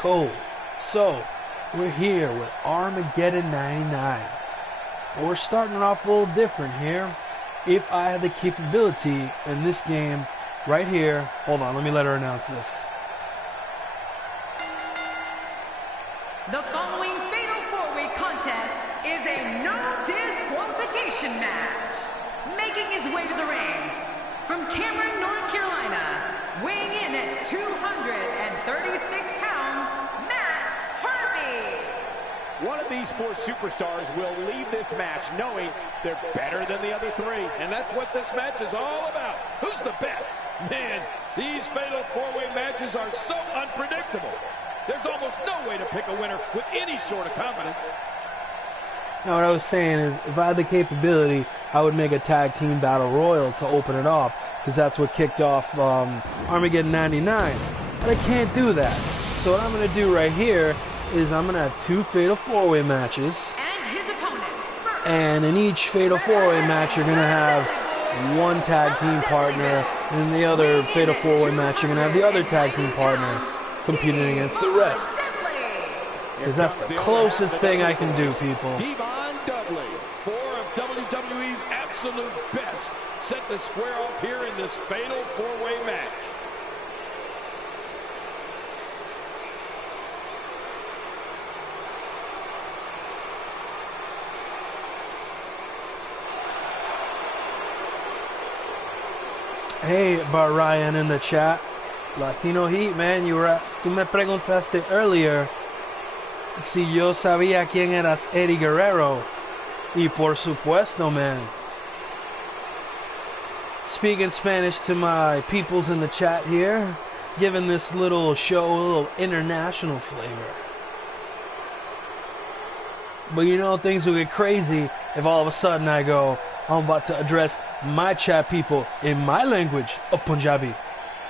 cold. So, we're here with Armageddon 99. We're starting off a little different here. If I had the capability in this game right here, hold on, let me let her announce this. The following Fatal 4-Way contest is a no disqualification match. Making his way to the ring from Cameron, North Carolina, weighing in at 236 pounds, Matt Harvey. One of these four superstars will leave this match knowing they're better than the other three. And that's what this match is all about. Who's the best? Man, these Fatal 4-Way matches are so unpredictable. There's almost no way to pick a winner with any sort of confidence. Now what I was saying is, if I had the capability, I would make a tag team battle royal to open it off, because that's what kicked off Armageddon 99. But I can't do that. So what I'm going to do right here is I'm going to have two Fatal 4-Way matches. And his opponents first. And in each Fatal 4-Way match, you're going to have one tag team partner. And in the other Fatal 4-Way match, you're going to have the other tag team partner competing against the rest. Because that's the closest thing I can do, people. Devon Dudley, four of WWE's absolute best, set the square off here in this Fatal 4-Way match. Hey, Ryan in the chat. Latino Heat, man, tú me preguntaste earlier si yo sabía quién eras Eddie Guerrero. Y por supuesto, man. Speaking Spanish to my peoples in the chat here, giving this little show a little international flavor. But you know, things will get crazy if all of a sudden I go, I'm about to address my chat people in my language of Punjabi.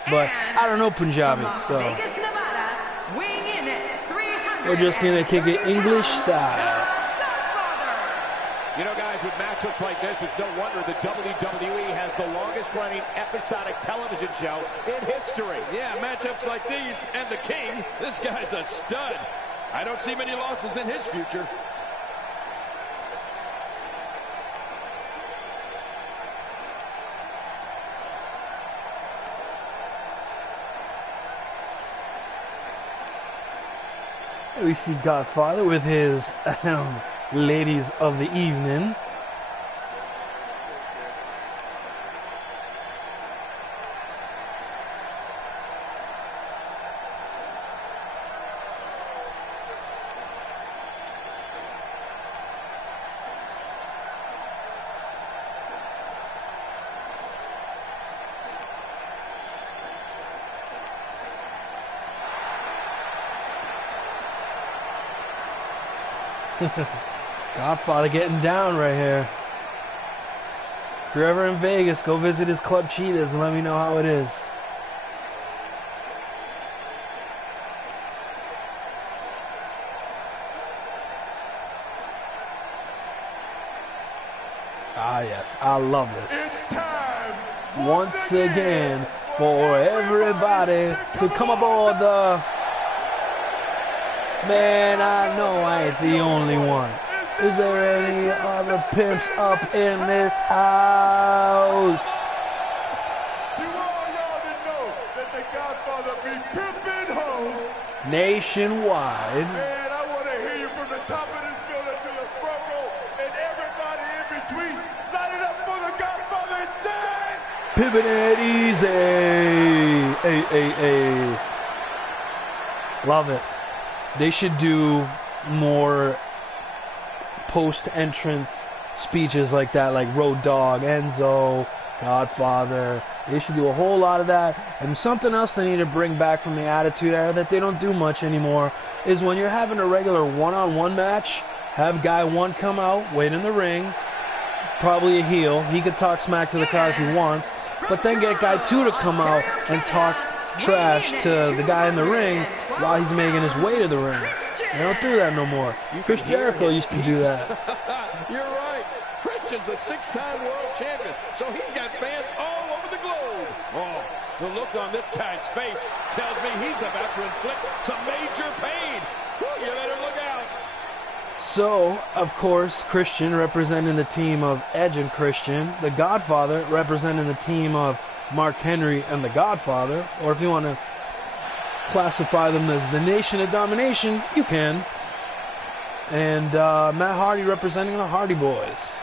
But I don't know Punjabi, so we're just gonna kick it English style. You know, guys, with matchups like this, it's no wonder the WWE has the longest running episodic television show in history. Yeah, matchups like these, and the King, this guy's a stud. I don't see many losses in his future. We see Godfather with his ladies of the evening. Godfather getting down right here. If you're ever in Vegas, go visit his Club Cheetahs and let me know how it is. Ah yes, I love this. It's time once again for everybody to come aboard the... Man, I know I ain't the only one. Is there any other pimps up in this house? To all y'all that know that the Godfather be pimping hoes Nationwide. Man, I want to hear you from the top of this building to the front row and everybody in between. Light it up for the Godfather inside. Pimpin' it easy. Hey, hey, hey. Love it. They should do more post-entrance speeches like that, like Road Dogg, Enzo, Godfather. They should do a whole lot of that. And something else they need to bring back from the Attitude Era that they don't do much anymore is when you're having a regular one-on-one match, have guy one come out, wait in the ring, probably a heel. He could talk smack to the crowd if he wants, but then get guy two to come out and talk trash to the guy in the ring while he's making his way to the ring. They don't do that no more. Chris Jericho used to do that. You're right. Christian's a 6-time world champion, so he's got fans all over the globe. Oh, The look on this guy's face tells me he's about to inflict some major pain. Woo, you better look out. So, of course, Christian representing the team of Edge and Christian. The Godfather representing the team of Mark Henry and the Godfather. Or if you want to classify them as the Nation of Domination, you can. And Matt Hardy representing the Hardy Boys.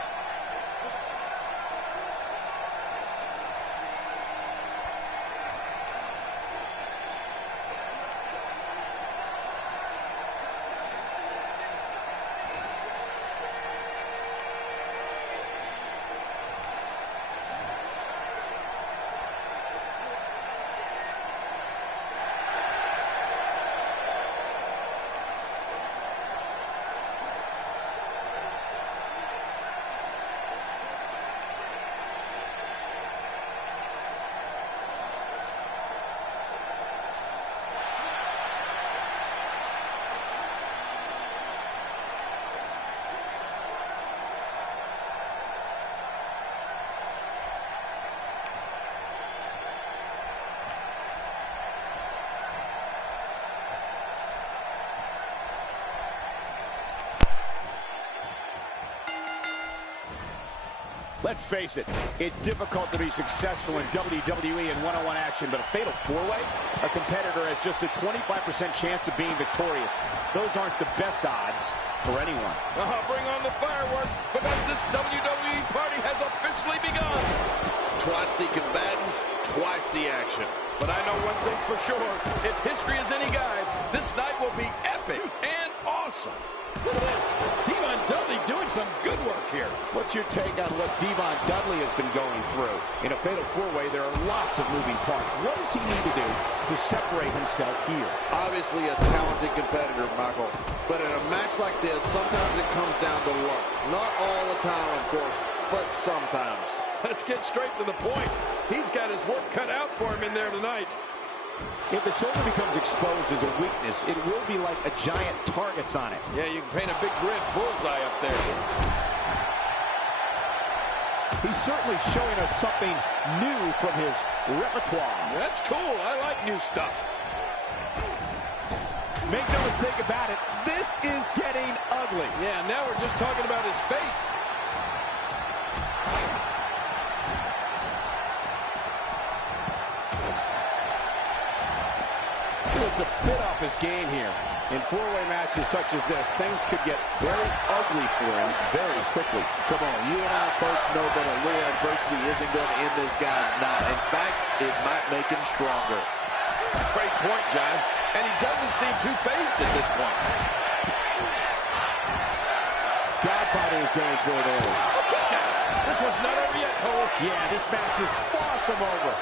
Let's face it, it's difficult to be successful in WWE in one-on-one action, but a fatal four-way? A competitor has just a 25% chance of being victorious. Those aren't the best odds for anyone. Bring on the fireworks, because this WWE party has officially begun. Twice the combatants, twice the action. But I know one thing for sure. If history is any guide, this night will be epic and awesome. Look at this. Devon Dudley doing some good work here. What's your take on what Devon Dudley has been going through? In a fatal four-way, there are lots of moving parts. What does he need to do to separate himself here? Obviously a talented competitor, Michael. But in a match like this, sometimes it comes down to luck. Not all the time, of course, but sometimes. Let's get straight to the point. He's got his work cut out for him in there tonight. If the shoulder becomes exposed as a weakness, it will be like a giant targets on it. Yeah, you can paint a big red bullseye up there. He's certainly showing us something new from his repertoire. That's cool. I like new stuff. Make no mistake about it, this is getting ugly. Yeah, now we're just talking about his face. It's a bit off his game here. In four-way matches such as this, things could get very ugly for him very quickly. Come on, you and I both know that a little adversity isn't going to end this guy's night. In fact, it might make him stronger. Great point, John. And he doesn't seem too phased at this point. Godfather is going for it early. Okay, this one's not over yet, Cole. Yeah, this match is far from over.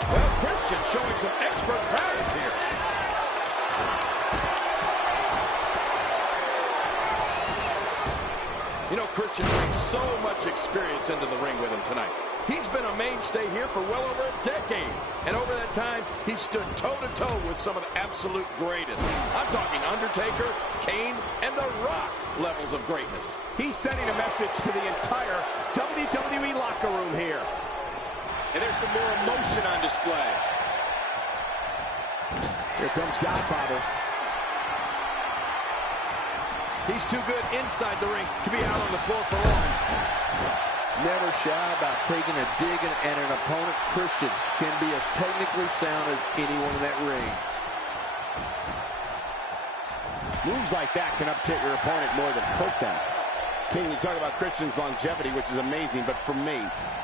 Well, Christian showing some expert prowess here. You know, Christian brings so much experience into the ring with him tonight. He's been a mainstay here for well over a decade. And over that time, he stood toe-to-toe with some of the absolute greatest. I'm talking Undertaker, Kane, and The Rock levels of greatness. He's sending a message to the entire WWE locker room here. And there's some more emotion on display. Here comes Godfather. He's too good inside the ring to be out on the floor for long. Never shy about taking a dig at an opponent. Christian can be as technically sound as anyone in that ring. Moves like that can upset your opponent more than hurt them. King, you talk about Christian's longevity, which is amazing, but for me,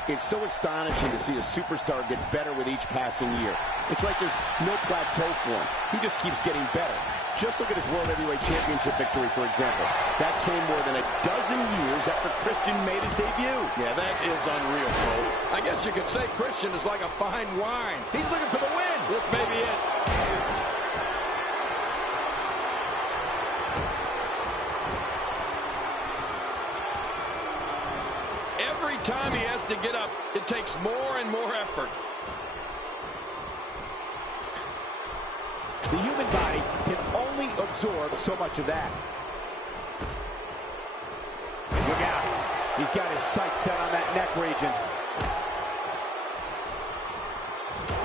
it's so astonishing to see a superstar get better with each passing year. It's like there's no plateau for him. He just keeps getting better. Just look at his World Heavyweight Championship victory, for example. That came more than a dozen years after Christian made his debut. Yeah, that is unreal, Cole. I guess you could say Christian is like a fine wine. He's looking for the win. This may be it. Every time he has to get up, it takes more and more effort. The human body can only absorb so much of that. Look out. He's got his sights set on that neck region.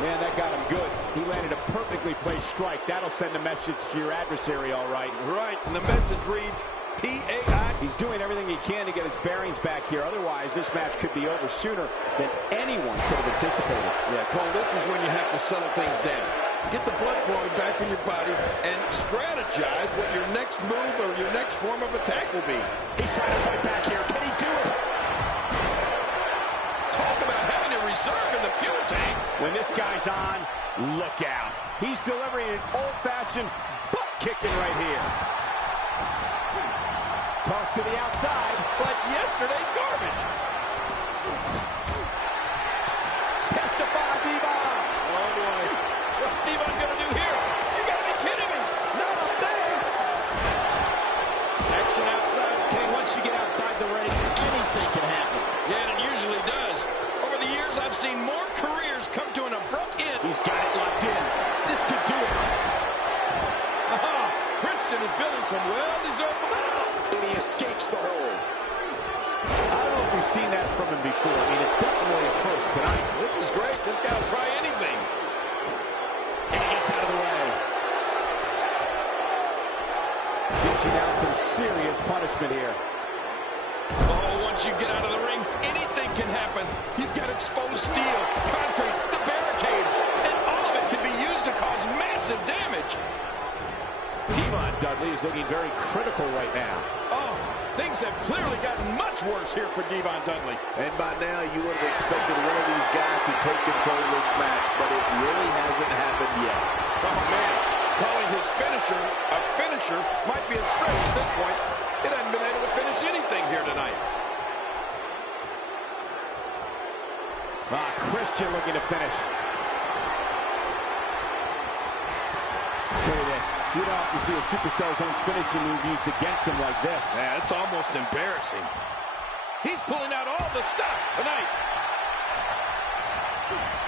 Man, that got him good. He landed a perfectly placed strike. That'll send a message to your adversary, all right. Right, and the message reads, P-A-I. He's doing everything he can to get his bearings back here. Otherwise, this match could be over sooner than anyone could have anticipated. Yeah, Cole, this is when you have to settle things down. Get the blood flowing back in your body and strategize what your next move or your next form of attack will be. He's trying to fight back here. Can he do it? Talk about having a reserve in the fuel tank. When this guy's on, look out. He's delivering an old-fashioned butt kicking right here. Toss to the outside. Like yesterday's garbage. Testify, Devon. Oh, boy. What's Devon going to do here? You got to be kidding me. Not up there. Action outside. Okay, once you get outside the ring, anything can happen. Yeah, and it usually does. Over the years, I've seen more careers come to an abrupt end. He's got it locked in. This could do it. Aha! Christian is building some well-deserved momentum. And he escapes the hold. I don't know if we've seen that from him before. I mean, it's definitely a first tonight. This is great. This guy will try anything. And he gets out of the way. Dishing out some serious punishment here. Oh, once you get out of the ring, anything can happen. You've got exposed steel, concrete, the barricades, and all of it can be used to cause massive damage. Devon Dudley is looking very critical right now. Oh, things have clearly gotten much worse here for Devon Dudley. And by now, you would have expected one of these guys to take control of this match, but it really hasn't happened yet. Oh, man, calling his finisher a finisher might be a stretch at this point. It hasn't been able to finish anything here tonight. Christian looking to finish. Look at this. You don't have to see a superstar's own finishing move used against him like this. Yeah, it's almost embarrassing. He's pulling out all the stops tonight.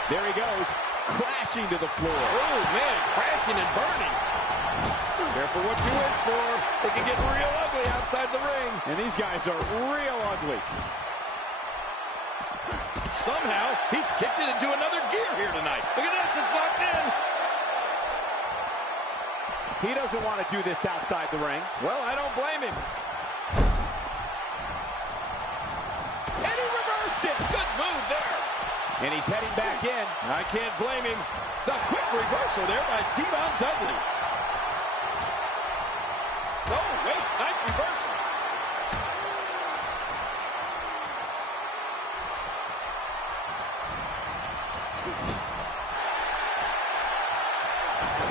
There he goes, crashing to the floor. Oh, man, crashing and burning. Careful what you wish for. It can get real ugly outside the ring. And these guys are real ugly. Somehow, he's kicked it into another gear here tonight. Look at this, it's locked in. He doesn't want to do this outside the ring. Well, I don't blame him. And he reversed it. Good move there. And he's heading back in. I can't blame him. The quick reversal there by Devon Dudley. Oh, wait, nice reversal.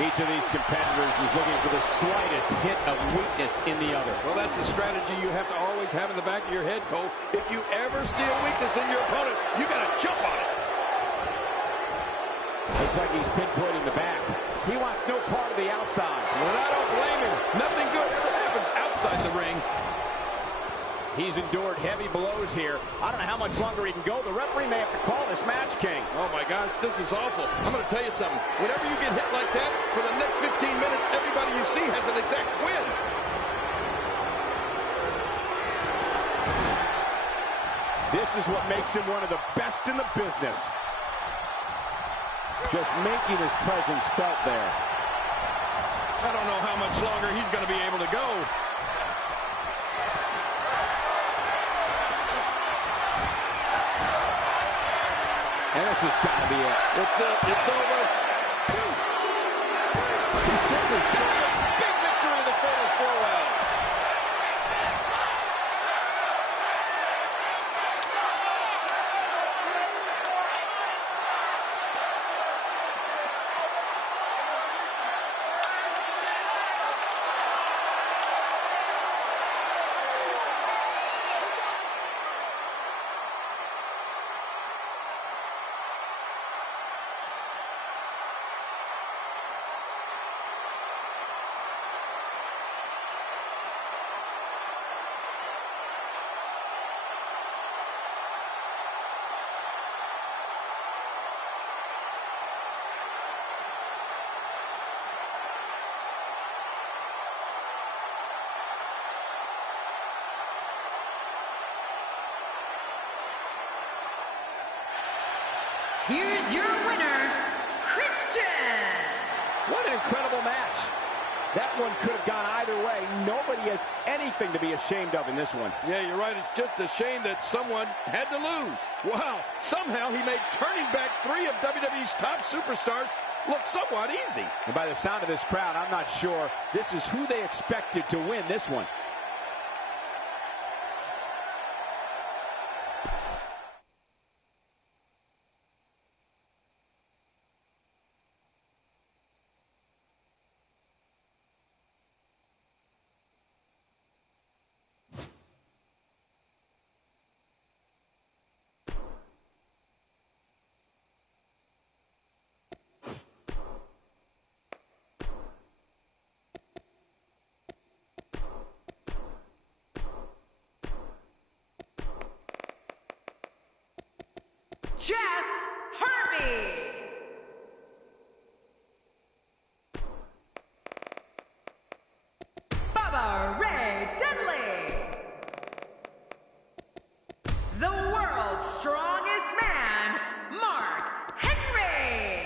Each of these competitors is looking for the slightest hint of weakness in the other. Well, that's a strategy you have to always have in the back of your head, Cole. If you ever see a weakness in your opponent, you got to jump on it. Looks like he's pinpointing the back. He wants no part of the outside. Well, I don't blame him. Nothing good ever happens outside the ring. He's endured heavy blows here. I don't know how much longer he can go. The referee may have to call this match, King. Oh, my gosh, this is awful. I'm going to tell you something. Whenever you get hit like that, for the next 15 minutes, everybody you see has an exact win. This is what makes him one of the best in the business. Just making his presence felt there. I don't know how much longer he's going to be able to go. And this has got to be it. It's it. It's over. He simply shot it. Big victory in the fatal four-way. Here's your winner, What an incredible match. That one could have gone either way. Nobody has anything to be ashamed of in this one. Yeah, you're right. It's just a shame that someone had to lose. Wow, somehow he made turning back 3 of WWE's top superstars look somewhat easy. And by the sound of this crowd, I'm not sure this is who they expected to win this one. Jeff Harvey. Bubba Ray Dudley. The world's strongest man, Mark Henry.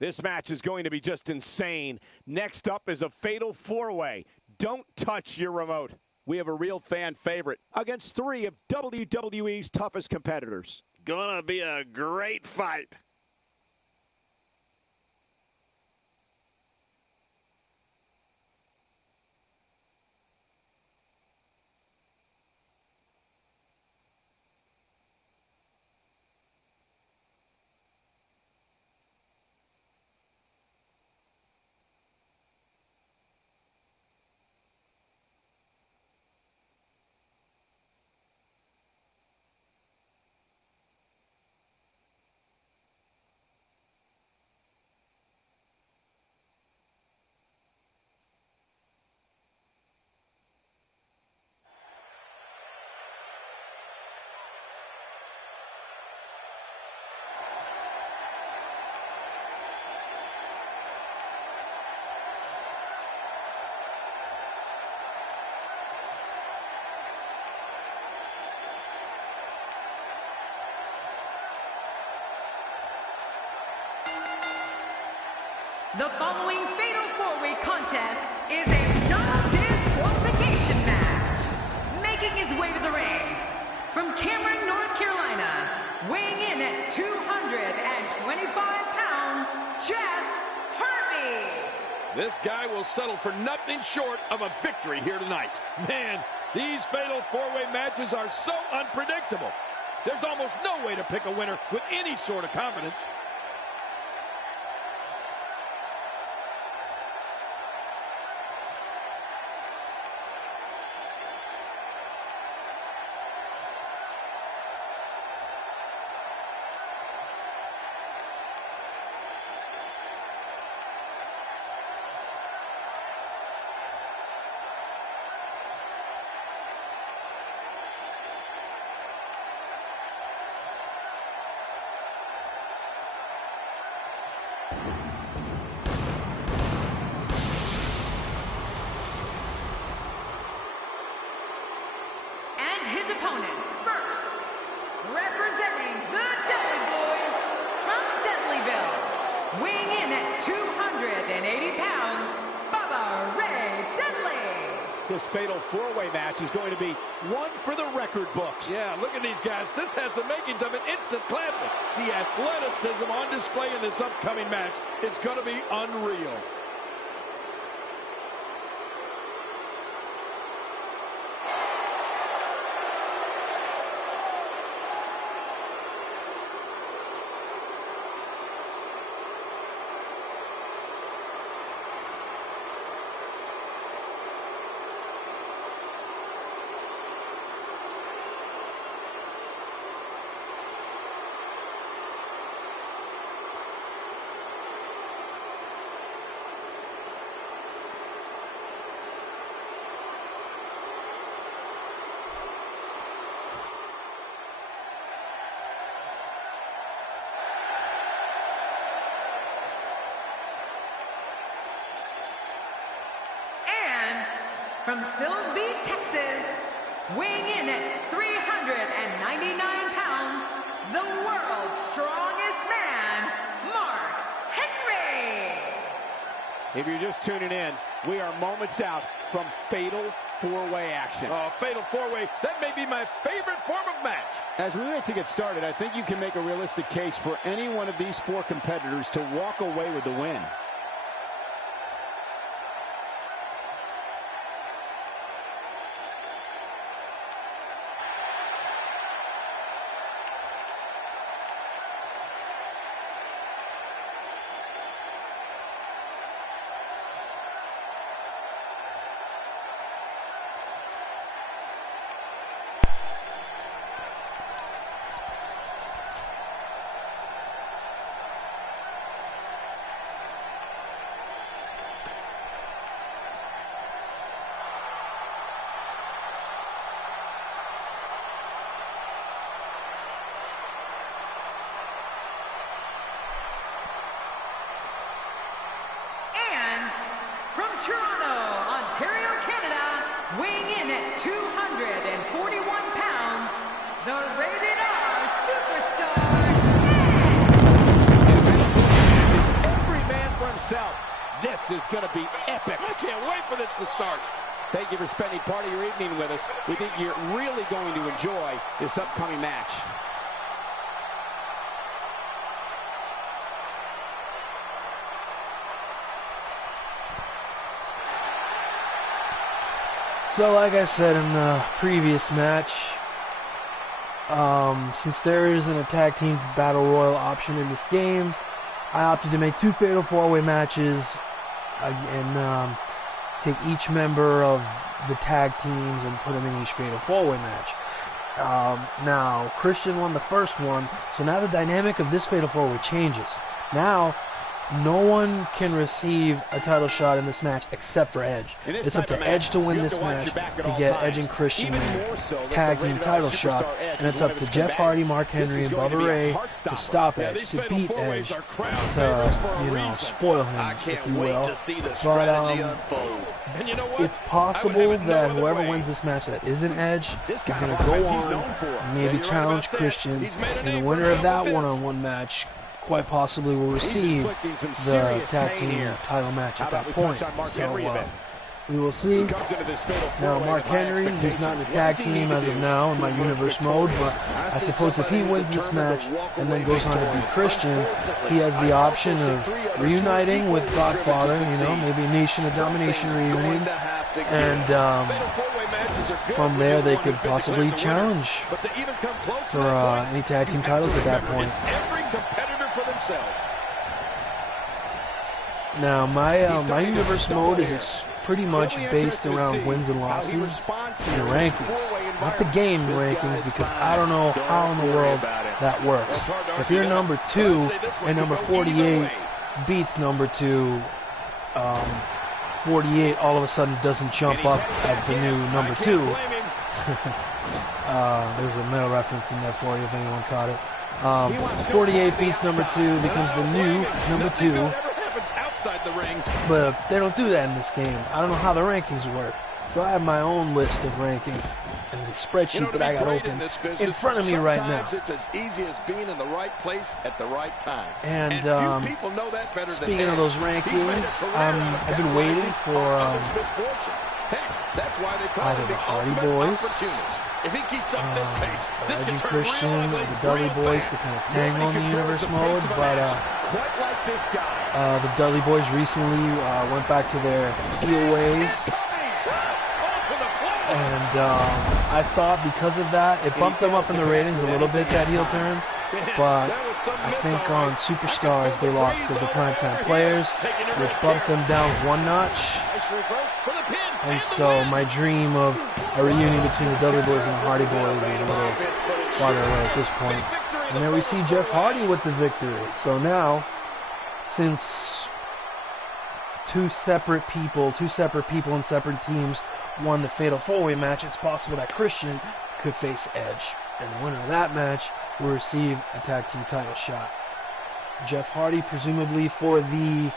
This match is going to be just insane. Next up is a fatal 4-way. Don't touch your remote. We have a real fan favorite against 3 of WWE's toughest competitors. Gonna be a great fight. The following fatal 4-way contest is a no disqualification match. Making his way to the ring from Cameron, North Carolina, weighing in at 225 pounds, Jeff Harvey. This guy will settle for nothing short of a victory here tonight. Man, these fatal 4-way matches are so unpredictable. There's almost no way to pick a winner with any sort of confidence. His opponents, first, representing the Dudley Boys from Dudleyville, weighing in at 280 pounds, Bubba Ray Dudley. This fatal 4-way match is going to be one for the record books. Yeah, look at these guys. This has the makings of an instant classic. The athleticism on display in this upcoming match is going to be unreal. From Silsbee, Texas, weighing in at 399 pounds, the world's strongest man, Mark Henry. If you're just tuning in, we are moments out from fatal four-way action. Oh, fatal four-way. That may be my favorite form of match. As we wait to get started, I think you can make a realistic case for any one of these four competitors to walk away with the win. From Toronto, Ontario, Canada, weighing in at 241 pounds, the Rated R Superstar, It's every man for himself. This is going to be epic. I can't wait for this to start. Thank you for spending part of your evening with us. We think you're really going to enjoy this upcoming match. So like I said in the previous match, since there isn't a tag team battle royal option in this game, I opted to make two fatal four-way matches and take each member of the tag teams and put them in each fatal four-way match. Now, Christian won the first one, so now the dynamic of this fatal four-way changes. Now, no one can receive a title shot in this match except for Edge. It's up to Edge to win this match to get Edge and Christian tag team title shot, and it's up to Jeff Hardy, Mark Henry, and Bubba Ray to stop Edge, to beat Edge, to, spoil him, if you will. But it's possible that whoever wins this match that isn't Edge is going to go on and maybe challenge Christian, and the winner of that one-on-one match quite possibly will receive the tag team title match at that point. So we will see. Now Mark Henry, he's not in the tag team as of now in my universe mode, but I suppose if he wins this match and then goes on to beat Christian, he has the option of reuniting with Godfather, maybe a Nation of Domination reunion, and from there they could possibly challenge for any tag team titles at that point. Now my universe mode is pretty much based around wins and losses and rankings, not the game rankings, because I don't know how in the world that works. If you're number 2 and number 48 beats number 2, 48 all of a sudden doesn't jump up as the new number 2. There's a male reference in there for you if anyone caught it. 48 beats number 2, becomes the new number 2. But they don't do that in this game. I don't know how the rankings work. So I have my own list of rankings and the spreadsheet that I got open in front of me right now. It's as easy as being in the right place at the right time. And speaking of those rankings, I've been waiting for either the Hardy Boys, Edge and Christian, or the Dudley Boys to kind of tangle in the universe mode, but the Dudley Boys recently went back to their heel ways, and I thought because of that, it bumped them up in the ratings a little bit, that heel turn, but I think on Superstars they lost to the Primetime Players, which bumped them down one notch. And so my dream of a reunion between the Dudley Boys and the Hardy Boys is a little farther away at this point. And then we see Jeff Hardy with the victory. So now, since two separate people in separate teams won the Fatal 4-Way match, it's possible that Christian could face Edge. And the winner of that match will receive a tag team title shot. Jeff Hardy, presumably for the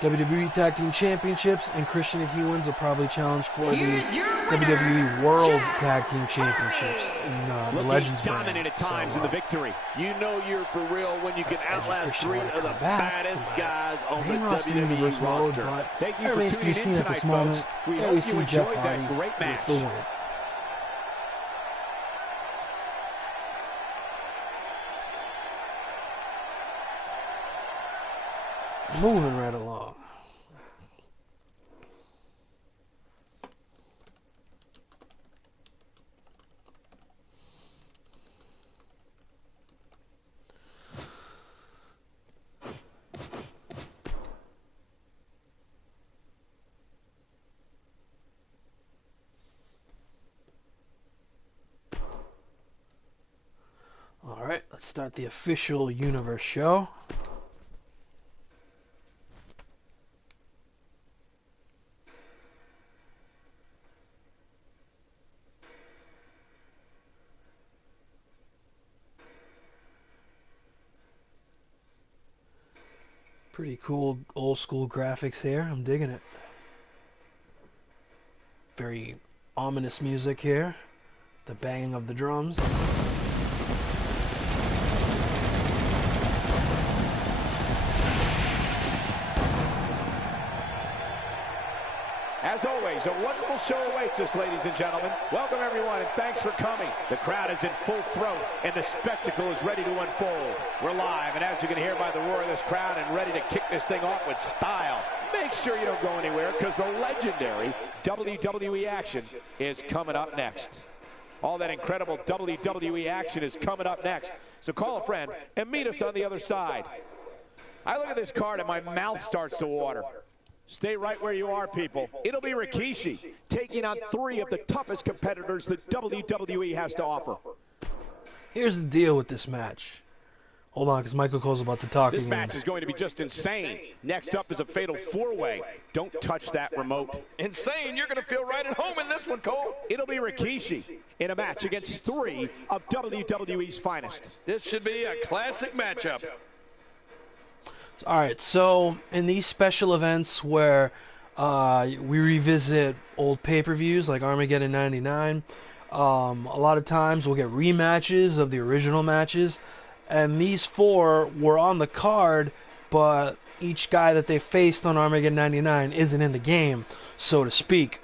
WWE Tag Team Championships, and Christian, if he wins, will probably challenge for the WWE World Tag Team Championships in the Legends brand. Dominant at times in the victory. You know you're for real when you can outlast 3 of the baddest guys on the Universe WWE mode, roster. but Thank you that for remains to be tuning in seen at this tonight, moment. folks. We There hope we you see enjoyed Jeff that Hardy great match. with the win. Moving right along. All right, let's start the official Universe show. Pretty cool old school graphics here. I'm digging it. Very ominous music here. The banging of the drums. As always, a wonderful show awaits us, ladies and gentlemen. Welcome, everyone, and thanks for coming. The crowd is in full throat, and the spectacle is ready to unfold. We're live, and as you can hear by the roar of this crowd, and ready to kick this thing off with style. Make sure you don't go anywhere, because the legendary WWE action is coming up next. All that incredible WWE action is coming up next. So call a friend and meet us on the other side. I look at this card, and my mouth starts to water. Stay right where you are, people. It'll be Rikishi taking on 3 of the toughest competitors that WWE has to offer. Here's the deal with this match. Hold on, because Michael Cole's about to talk This again. match is going to be just insane. Next up is a fatal 4-way. Don't touch that remote. Insane, you're going to feel right at home in this one, Cole. It'll be Rikishi in a match against 3 of WWE's finest. This should be a classic matchup. All right, so in these special events where we revisit old pay-per-views like Armageddon 99, a lot of times we'll get rematches of the original matches, and these 4 were on the card, but each guy that they faced on Armageddon 99 isn't in the game, so to speak.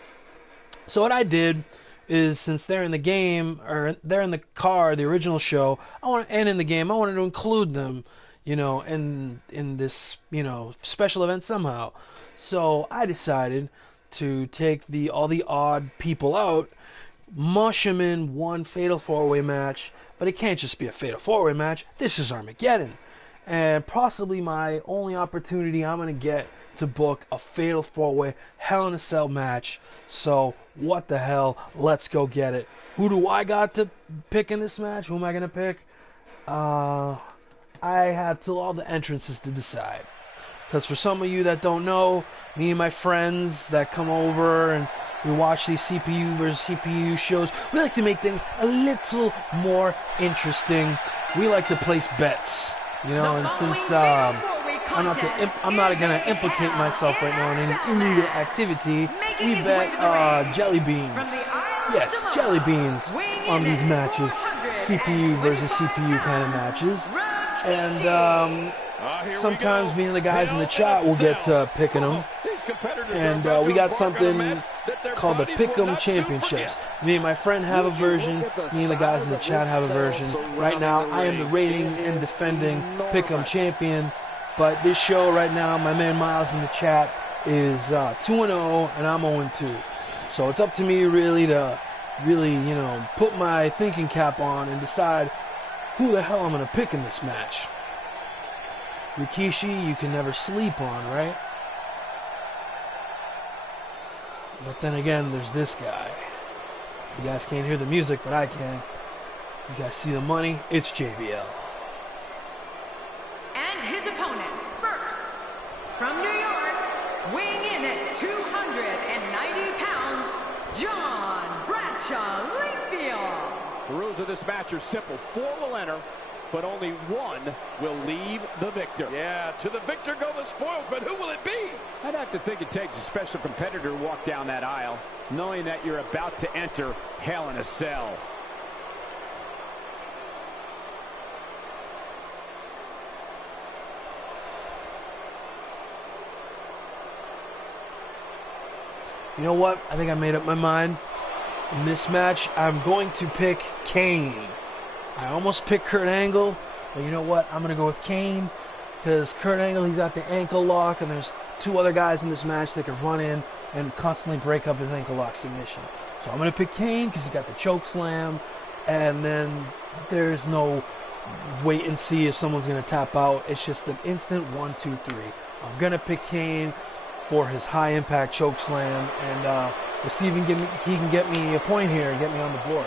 So what I did is, since they're in the game, or they're in the card, the original show, and in the game, I wanted to include them, you know, in this, you know, special event somehow. So I decided to take all the odd people out, mush them in one fatal 4-way match, but it can't just be a fatal 4-way match. This is Armageddon, and possibly my only opportunity I'm gonna get to book a fatal 4-way Hell in a Cell match. So what the hell? Let's go get it. Who do I got to pick in this match? Who am I gonna pick? I have till all the entrances to decide. Because for some of you that don't know, me and my friends that come over and we watch these CPU versus CPU shows, we like to make things a little more interesting. We like to place bets, you know, and since I'm not going to implicate myself right now in any illegal activity, we bet jelly beans. Yes, jelly beans on these matches. CPU versus CPU kind of matches. And sometimes me and the guys in the chat will get picking them. And we got something called the Pick'em Championships. Me and my friend have a version. Me and the guys in the chat have a version. Right now, I am the reigning and defending Pick'em champion. But this show right now, my man Miles in the chat is 2-0, and I'm 0-2. So it's up to me really to you know, put my thinking cap on and decide who the hell I'm going to pick in this match. Rikishi, you can never sleep on, right? But then again, there's this guy. You guys can't hear the music, but I can. You guys see the money? It's JBL. And his opponents, first, from New York, weighing in at 290 pounds, John Bradshaw Layfield. The rules of this match are simple. 4 will enter. but only one will leave the victor. Yeah, to the victor go the spoils, but who will it be? I'd have to think it takes a special competitor to walk down that aisle, knowing that you're about to enter Hell in a Cell. You know what? I think I made up my mind. In this match, I'm going to pick Kane. I almost picked Kurt Angle, but you know what? I'm going to go with Kane because Kurt Angle, he's got the ankle lock, and there's two other guys in this match that can run in and constantly break up his ankle lock submission. So I'm going to pick Kane because he's got the choke slam, and then there's no wait and see if someone's going to tap out. It's just an instant 1, 2, 3. I'm going to pick Kane for his high impact choke slam, and we'll see if he can get me a point here and get me on the board.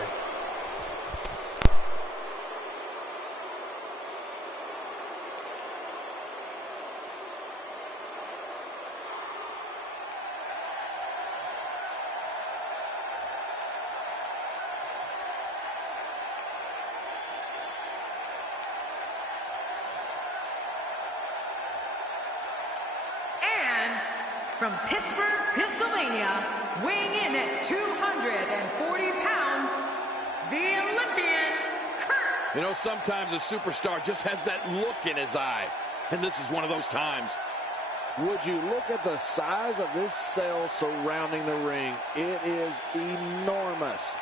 From Pittsburgh, Pennsylvania, weighing in at 240 pounds, the Olympian, Kurt. You know, sometimes a superstar just has that look in his eye, and this is one of those times. Would you look at the size of this cell surrounding the ring? It is enormous.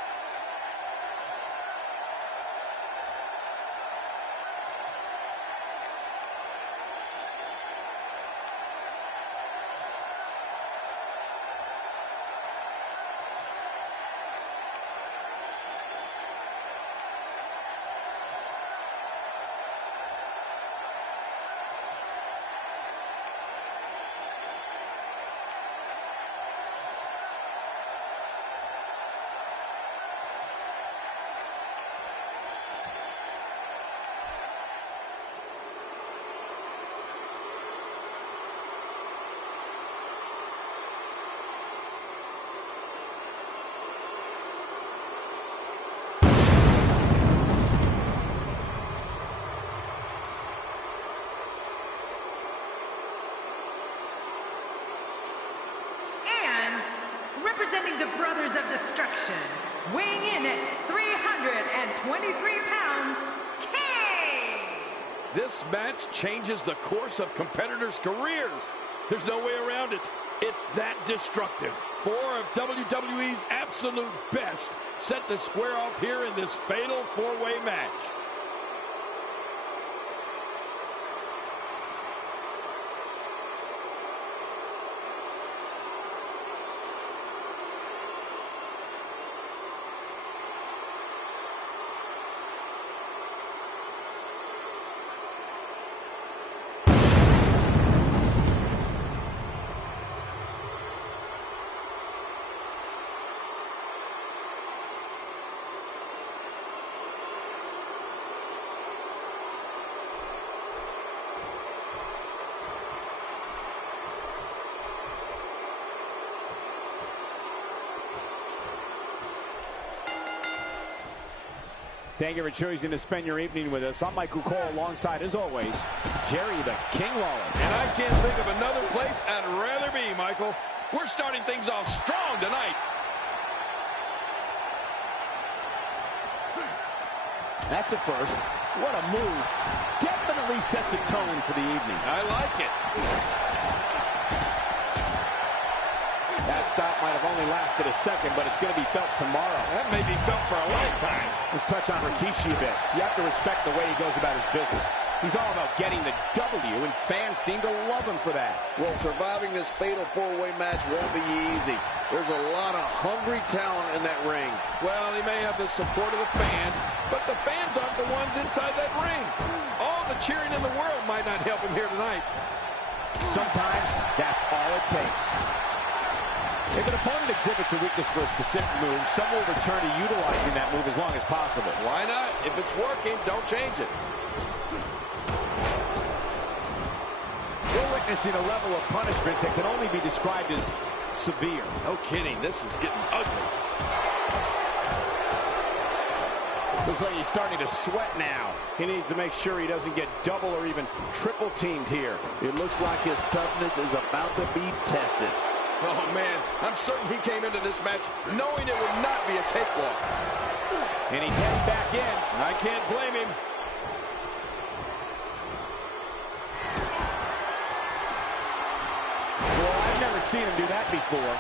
Representing the Brothers of Destruction, weighing in at 323 pounds, Kane! This match changes the course of competitors' careers. There's no way around it. It's that destructive. 4 of WWE's absolute best set to square off here in this fatal four-way match. Thank you for choosing to spend your evening with us. I'm Michael Cole, alongside, as always, Jerry the King Lawler. And I can't think of another place I'd rather be, Michael. We're starting things off strong tonight. That's a first. What a move. Definitely sets a tone for the evening. I like it. That stop might have only lasted a second, but it's going to be felt tomorrow. That may be felt for a lifetime. Let's touch on Rikishi a bit. You have to respect the way he goes about his business. He's all about getting the W, and fans seem to love him for that. Well, surviving this fatal four-way match won't be easy. There's a lot of hungry talent in that ring. Well, he may have the support of the fans, but the fans aren't the ones inside that ring. All the cheering in the world might not help him here tonight. Sometimes that's all it takes. If an opponent exhibits a weakness for a specific move, some will return to utilizing that move as long as possible. Why not? If it's working, don't change it. We're witnessing a level of punishment that can only be described as severe. No kidding, this is getting ugly. Looks like he's starting to sweat now. He needs to make sure he doesn't get double or even triple teamed here. It looks like his toughness is about to be tested. Oh, man, I'm certain he came into this match knowing it would not be a cakewalk. And he's heading back in. I can't blame him. Well, I've never seen him do that before.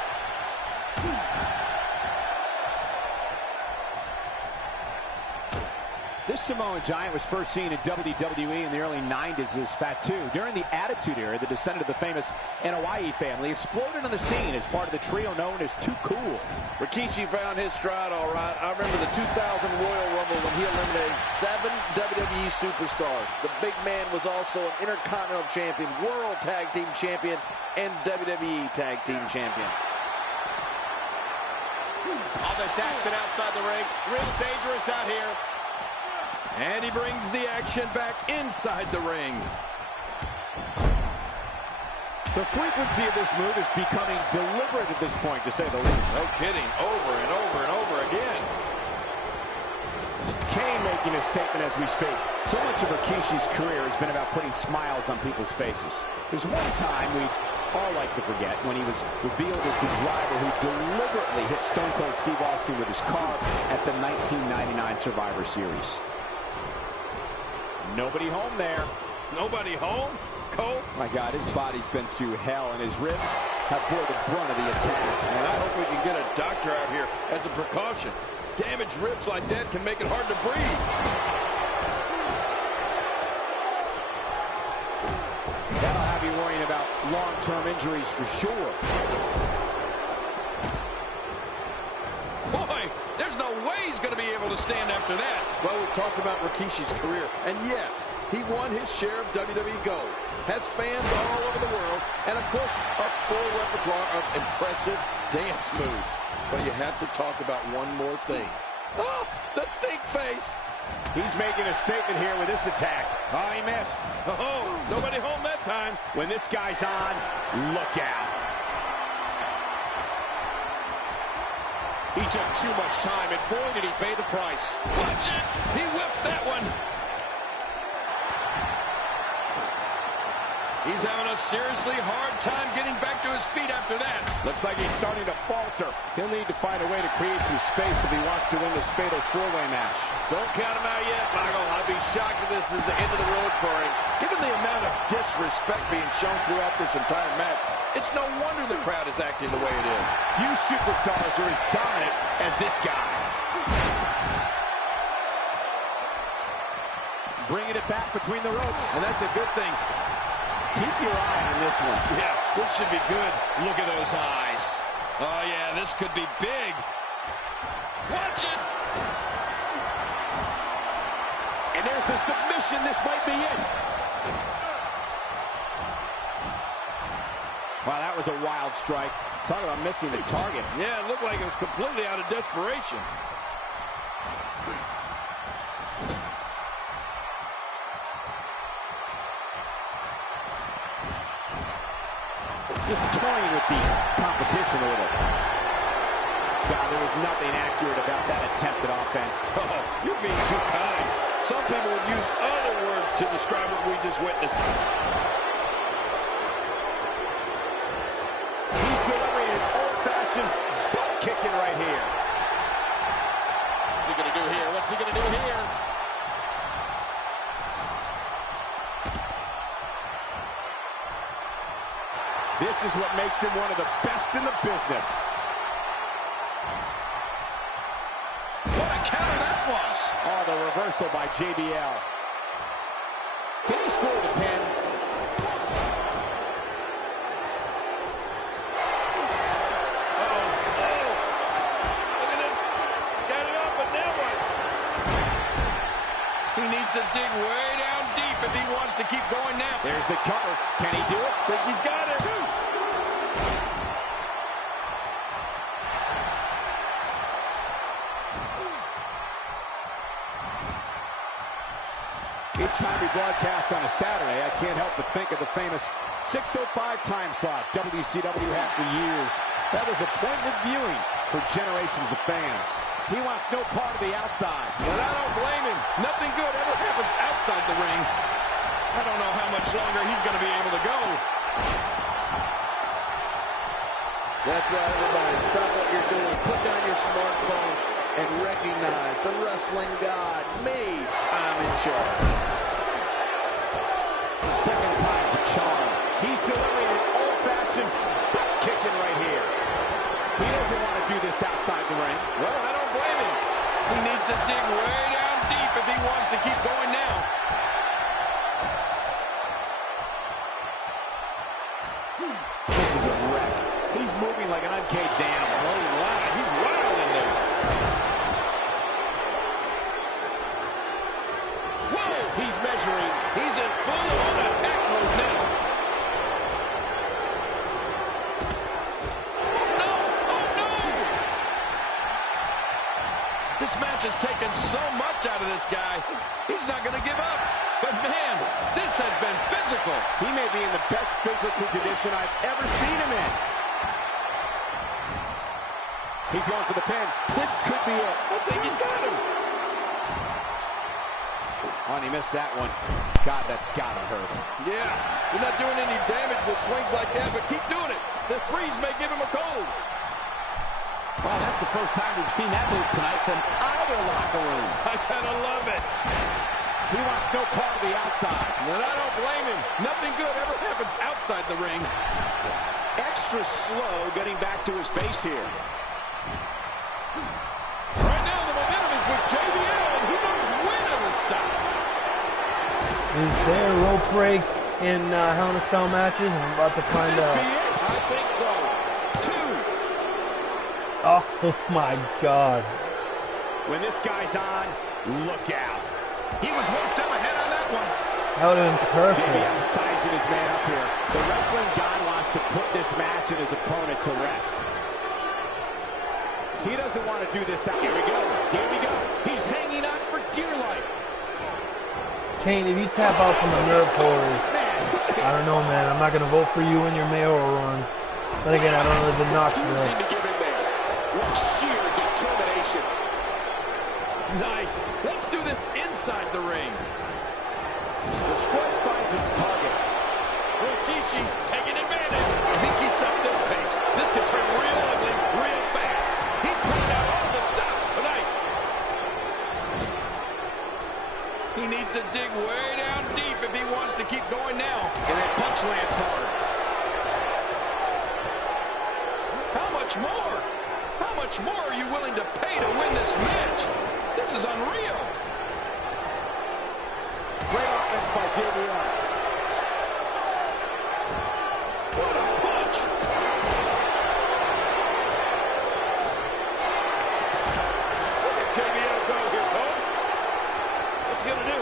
This Samoan Giant was first seen in WWE in the early 90s as Fatu. During the Attitude Era, the descendant of the famous Anoa'i family exploded on the scene as part of the trio known as Too Cool. Rikishi found his stride all right. I remember the 2000 Royal Rumble when he eliminated 7 WWE superstars. The big man was also an Intercontinental Champion, World Tag Team Champion, and WWE Tag Team Champion. All this action outside the ring. Real dangerous out here. And he brings the action back inside the ring. The frequency of this move is becoming deliberate at this point, to say the least. No kidding. Over and over and over again. Kane making a statement as we speak. So much of Rikishi's career has been about putting smiles on people's faces. There's one time we all like to forget when he was revealed as the driver who deliberately hit Stone Cold Steve Austin with his car at the 1999 Survivor Series. Nobody home there. Nobody home? Cole? My God, his body's been through hell, and his ribs have bore the brunt of the attack. And I hope we can get a doctor out here as a precaution. Damaged ribs like that can make it hard to breathe. That'll have you worrying about long-term injuries for sure. Boy, there's no way he's going to be able to stand after that. Well, we've talked about Rikishi's career, and yes, he won his share of WWE Gold, has fans all over the world, and of course, a full repertoire of impressive dance moves. But you have to talk about one more thing. Oh, the stink face. He's making a statement here with this attack. Oh, he missed. Oh, nobody home that time. When this guy's on, look out. He took too much time, and boy, did he pay the price. Watch it. He whiffed that one. He's having a seriously hard time getting back to his feet after that. Looks like he's starting to falter. He'll need to find a way to create some space if he wants to win this fatal four-way match. Don't count him out yet, Michael. I'd be shocked if this is the end of the road for him. Given the amount of disrespect being shown throughout this entire match, it's no wonder the crowd is acting the way it is. Few superstars are as dominant as this guy. Bringing it back between the ropes. And that's a good thing. Keep your eye on this one. Yeah, this should be good. Look at those eyes. Oh, yeah, this could be big. Watch it. And there's the submission. This might be it. Wow, that was a wild strike. Talk about missing the target. Yeah, it looked like it was completely out of desperation. Just toying with the competition a little. God, there was nothing accurate about that attempted offense. Oh, you're being too kind. Some people would use other words to describe what we just witnessed. He's delivering an old-fashioned butt kicking right here. What's he going to do here? What's he going to do here? This is what makes him one of the best in the business. What a counter that was. Oh, the reversal by JBL. Can he score the pin? Look at this. Got it up, but now what? He needs to dig way down deep if he wants to keep going now. There's the cover. Can he do it? Think he's got it. Each time we broadcast on a Saturday, I can't help but think of the famous 6:05 time slot WCW had for years. That was appointment viewing for generations of fans. He wants no part of the outside. But I don't blame him. Nothing good ever happens outside the ring. I don't know how much longer he's going to be able to go. That's right, everybody. Stop what you're doing. Put down your smartphones and recognize the wrestling god. Me, I'm in charge. Second time's a charm. He's delivering an old-fashioned butt kicking right here. He doesn't want to do this outside the ring. Well, I don't blame him. He needs to dig way down deep if he wants to keep going now. This is a wreck. He's moving like an uncaged animal. Oh, wow. He's wild in there. Whoa! He's measuring. He's in full-on attack mode now. No! Oh, no! This match has taken so much out of this guy. He's not going to give up. But, man, this has been physical. He may be in the best physical condition I've ever seen him in. He's going for the pin. This could be it. I think he's got him. Oh, and he missed that one. God, that's gotta hurt. Yeah, you're not doing any damage with swings like that, but keep doing it. The breeze may give him a cold. Well, that's the first time we've seen that move tonight from either locker room. I kind of love it. He wants no part of the outside. And I don't blame him. Nothing good ever happens outside the ring. Extra slow getting back to his base here. Right now, the momentum is with JBL, and who knows when it will stop. Is there a rope break in Hell in a Cell matches? I'm about to find Could this out. be it? I think so. 2. Oh my God. When this guy's on, look out. He was one step ahead on that one. That would have been perfect. JBL sizing his man up here. The wrestling god wants to put this match and his opponent to rest. He doesn't want to do this out. Here we go. Here we go. He's hanging on for dear life. Kane, if you tap out from the nerve horrors, I don't know, man. I'm not going to vote for you in your mayoral run. But again, I don't live in Knoxville. Refusing to give in there. What sheer determination. Nice. Let's do this inside the ring. The strike finds its target. Rikishi taking advantage. If he keeps up this pace, this could turn real ugly real fast. He's pulling out all the stops tonight. He needs to dig way down deep if he wants to keep going now. And that punch lands hard. How much more? How much more are you willing to pay to win this match? This is unreal. Great offense by JBL. What a punch. Look at JBL go here, Cole. What's he gonna do?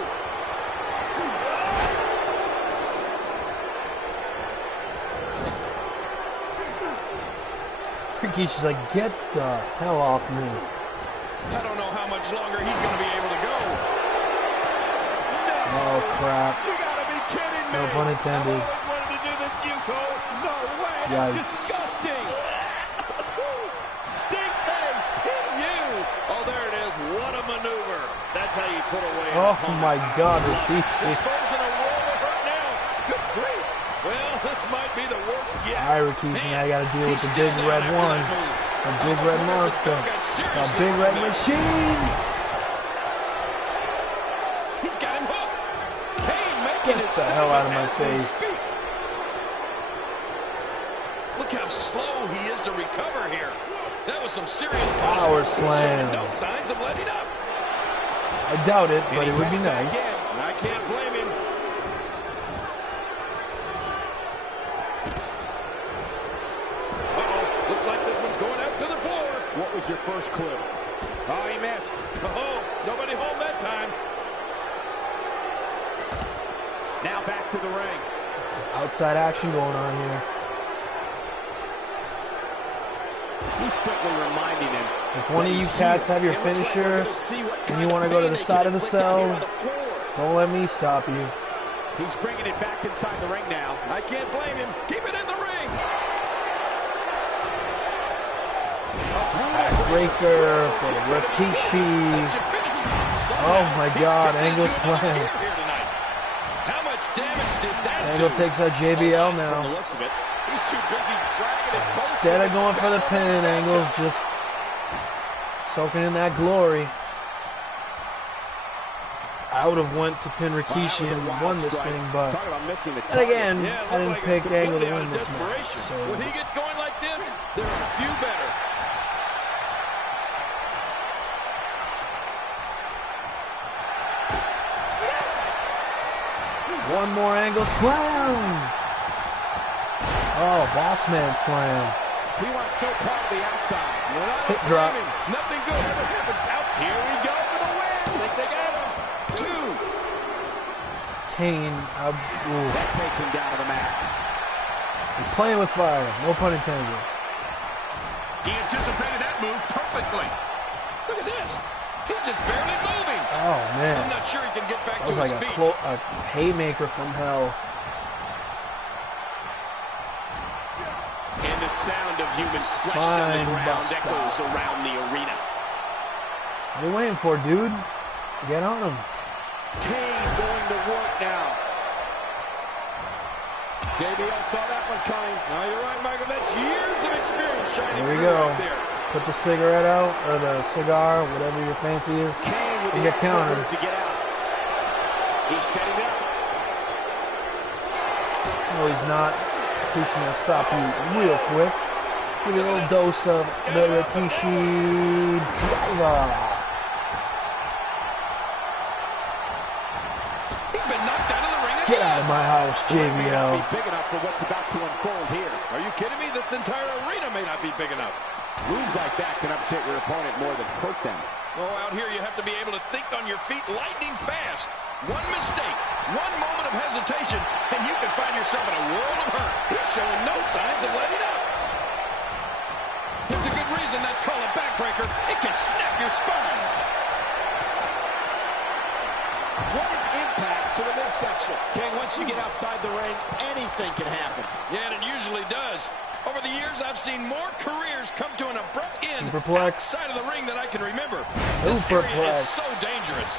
Rikishi's like, get the hell off me. I don't know how much longer he's going to be able to go. No! Oh, crap. You gotta be kidding me! No pun intended. I always wanted to do this to you, Cole. No way! That's Yikes. disgusting! Stink face! Hit you! Oh, there it is. What a maneuver. That's how you put away an Oh opponent. my God, His Rikishi. foe's in a world of hurt now. Good grief. Well, this might be the worst yet. All right, Rikishi, now you got to deal with the big red one. The big red monster. The big red machine. He's got him hooked. Kane making Get his the hell out of my as we face. speak. Look how slow he is to recover here. That was some serious Power punishment. slam. No signs of letting up. I doubt it, but it would be nice. And I can't blame him. Uh-oh. Looks like this one's going out to the floor. What was your first clue? Oh, he missed. Oh, nobody home that time. Now back to the ring. Outside action going on here. He's simply reminding him. If one of you cats have your finisher and you want to go to the side of the cell, Don't let me stop you. He's bringing it back inside the ring now. I can't blame him. Keep it in the ring. Breaker for Rikishi. Oh my God, Angle slam. How much damage did that Angle do? takes out JBL From the now. looks of it, he's too busy bragging and boasting. Instead of going for the pin, Angle's just soaking in that glory. I would have went to pin Rikishi and won this thing, but and again, I didn't pick Angle to win this match. So. When he gets going like this, there are a few better. One more Angle slam. Oh, boss man slam. He wants no part of the outside. Hip drop. Nothing good ever happens out. Here we go for the win. I think they got him. 2. Kane, that takes him down to the mat. He's playing with fire. No pun intended. He anticipated that move perfectly. Look at this. He's just barely moving. Oh, man. I'm not sure he can get back That to was his like feet. a haymaker from hell. And the sound of human flesh on Fine, the ground Buster. echoes around the arena. What are you waiting for, dude? Get on him. Kane going to work now. JBL saw that one coming. No, you're right, Michael. That's years of experience shining There we through go. right there. Put the cigarette out, or the cigar, whatever your fancy is, Kane with and the get countered. to get out. He's setting up. No, he's not. Rikishi will stop you real quick. Give you a little dose of the Rikishi driver. He's been knocked out of the ring again. Get out of my house, May not JBL. be big enough for what's about to unfold here. Are you kidding me? This entire arena may not be big enough. Moves like that can upset your opponent more than hurt them. Oh, out here you have to be able to think on your feet lightning fast. One mistake, one moment of hesitation, and you can find yourself in a world of hurt. He's showing no signs of letting up. There's a good reason that's called a backbreaker. It can snap your spine. What an impact to the midsection. King, once you get outside the ring, anything can happen. Yeah, and it usually does. Over the years, I've seen more careers come to an abrupt end Superplex. outside of the ring than I can remember. This area Superplex. is so dangerous.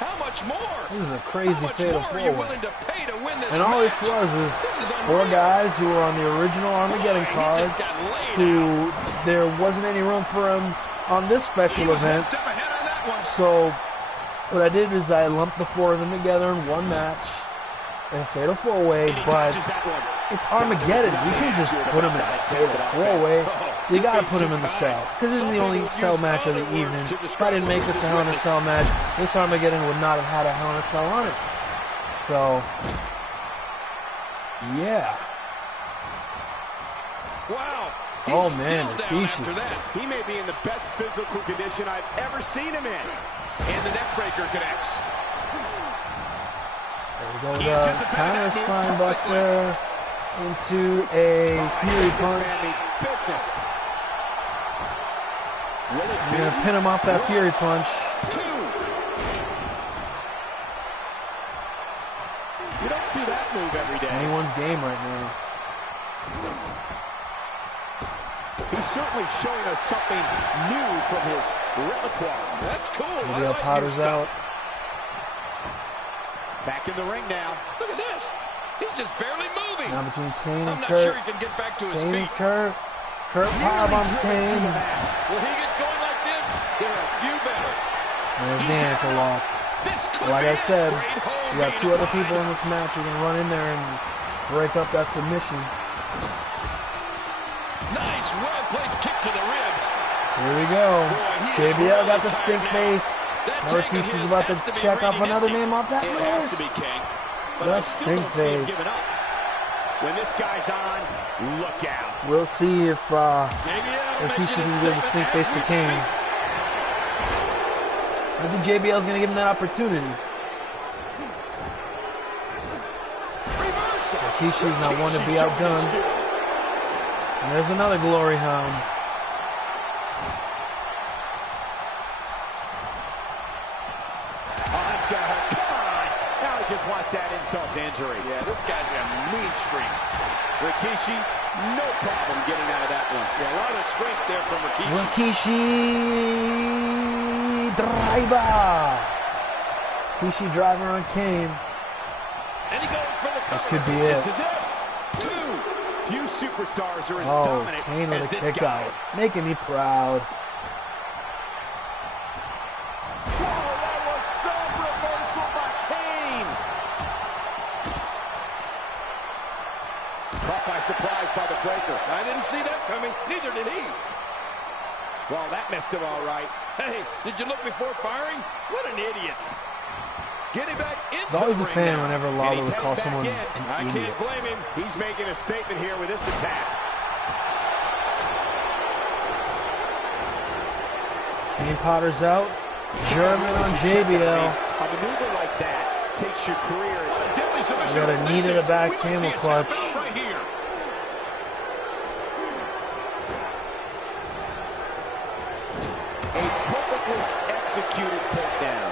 How much more? This is a crazy How much fatal more are you four-way. willing to pay to win this And all match? this was This is is four unreal. guys who were on the original Armageddon Boy, he card, just got laid who there wasn't any room for him on this He special was one event. step ahead on that one. So what I did is I lumped the four of them together in one match in a fatal four-way, And he but dodges that one. it's Armageddon. You can just put him in a fatal four-way. You gotta put him in the cell, because this is the only cell match of the evening. If I didn't make this a Hell in a Cell match, this Armageddon would not have had a Hell in a Cell on it. So, yeah. Wow. Oh, He's man, still down Rikishi. after that. He may be in the best physical condition I've ever seen him in. And the neck breaker connects. There we go, He the anticipated counter that move spine perfectly. buster into a Fury This punch. man means business. Will it You're be? gonna pin him off that Fury punch. 2. You don't see that move every day. Anyone's game right now. He's certainly showing us something new from his repertoire. That's cool. I JBL like powders new out. stuff. Back in the ring now. Look at this. He's just barely moving. Now between Kane I'm and not sure Kurt. he can get back to his Kane and feet. Kurt. Kurt Nearly powerbombs driven through Kane. the mat. When he gets going like this, there are a few better. There's the ankle lock. This could Like be I it. said, Great hold you got being two other applied. people in this match who can run in there and break up that submission. Nice, well-placed kick to the ribs. Here we go. Boy, he is JBL got really the stink tired now. face. That Now tank of Rikishi's his about to has to be check off reading another empty. name off that It has list. to be King. But The I still stink don't see him face. giving up. When this guy's on, look out. We'll see if JBL Rikishi making can his give a statement stink as face to we Kane. speak. I think JBL's going to give him that opportunity. Reversal. Rikishi's not one to be Rikishi showing his outdone. skill. And there's another glory hound. insult to injury. Yeah, this guy's got a mean streak. Rikishi, no problem getting out of that one. Yeah, a lot of strength there from Rikishi. Rikishi driver. Rikishi driver on Kane. And he goes for the cover. This could be it. This is it. 2. Few superstars are as Oh, dominant Kane as with a this kick guy. out. Making me proud. Whoa, that was some reversal by Kane. Caught by surprise by the breaker. I didn't see that coming. Neither did he. Well, that missed him all right. Hey, did you look before firing? What an idiot. Getting back into I'm always the a ring fan now. whenever And Lawler he's would call heading someone back in. I an idiot. can't blame him. He's making a statement here with this attack. Kane Potter's out. German on JBL. A maneuver like that takes your career. What a deadly submission. I got a This knee to the is- back we might camel see a tap clutch. out right here. A perfectly executed takedown.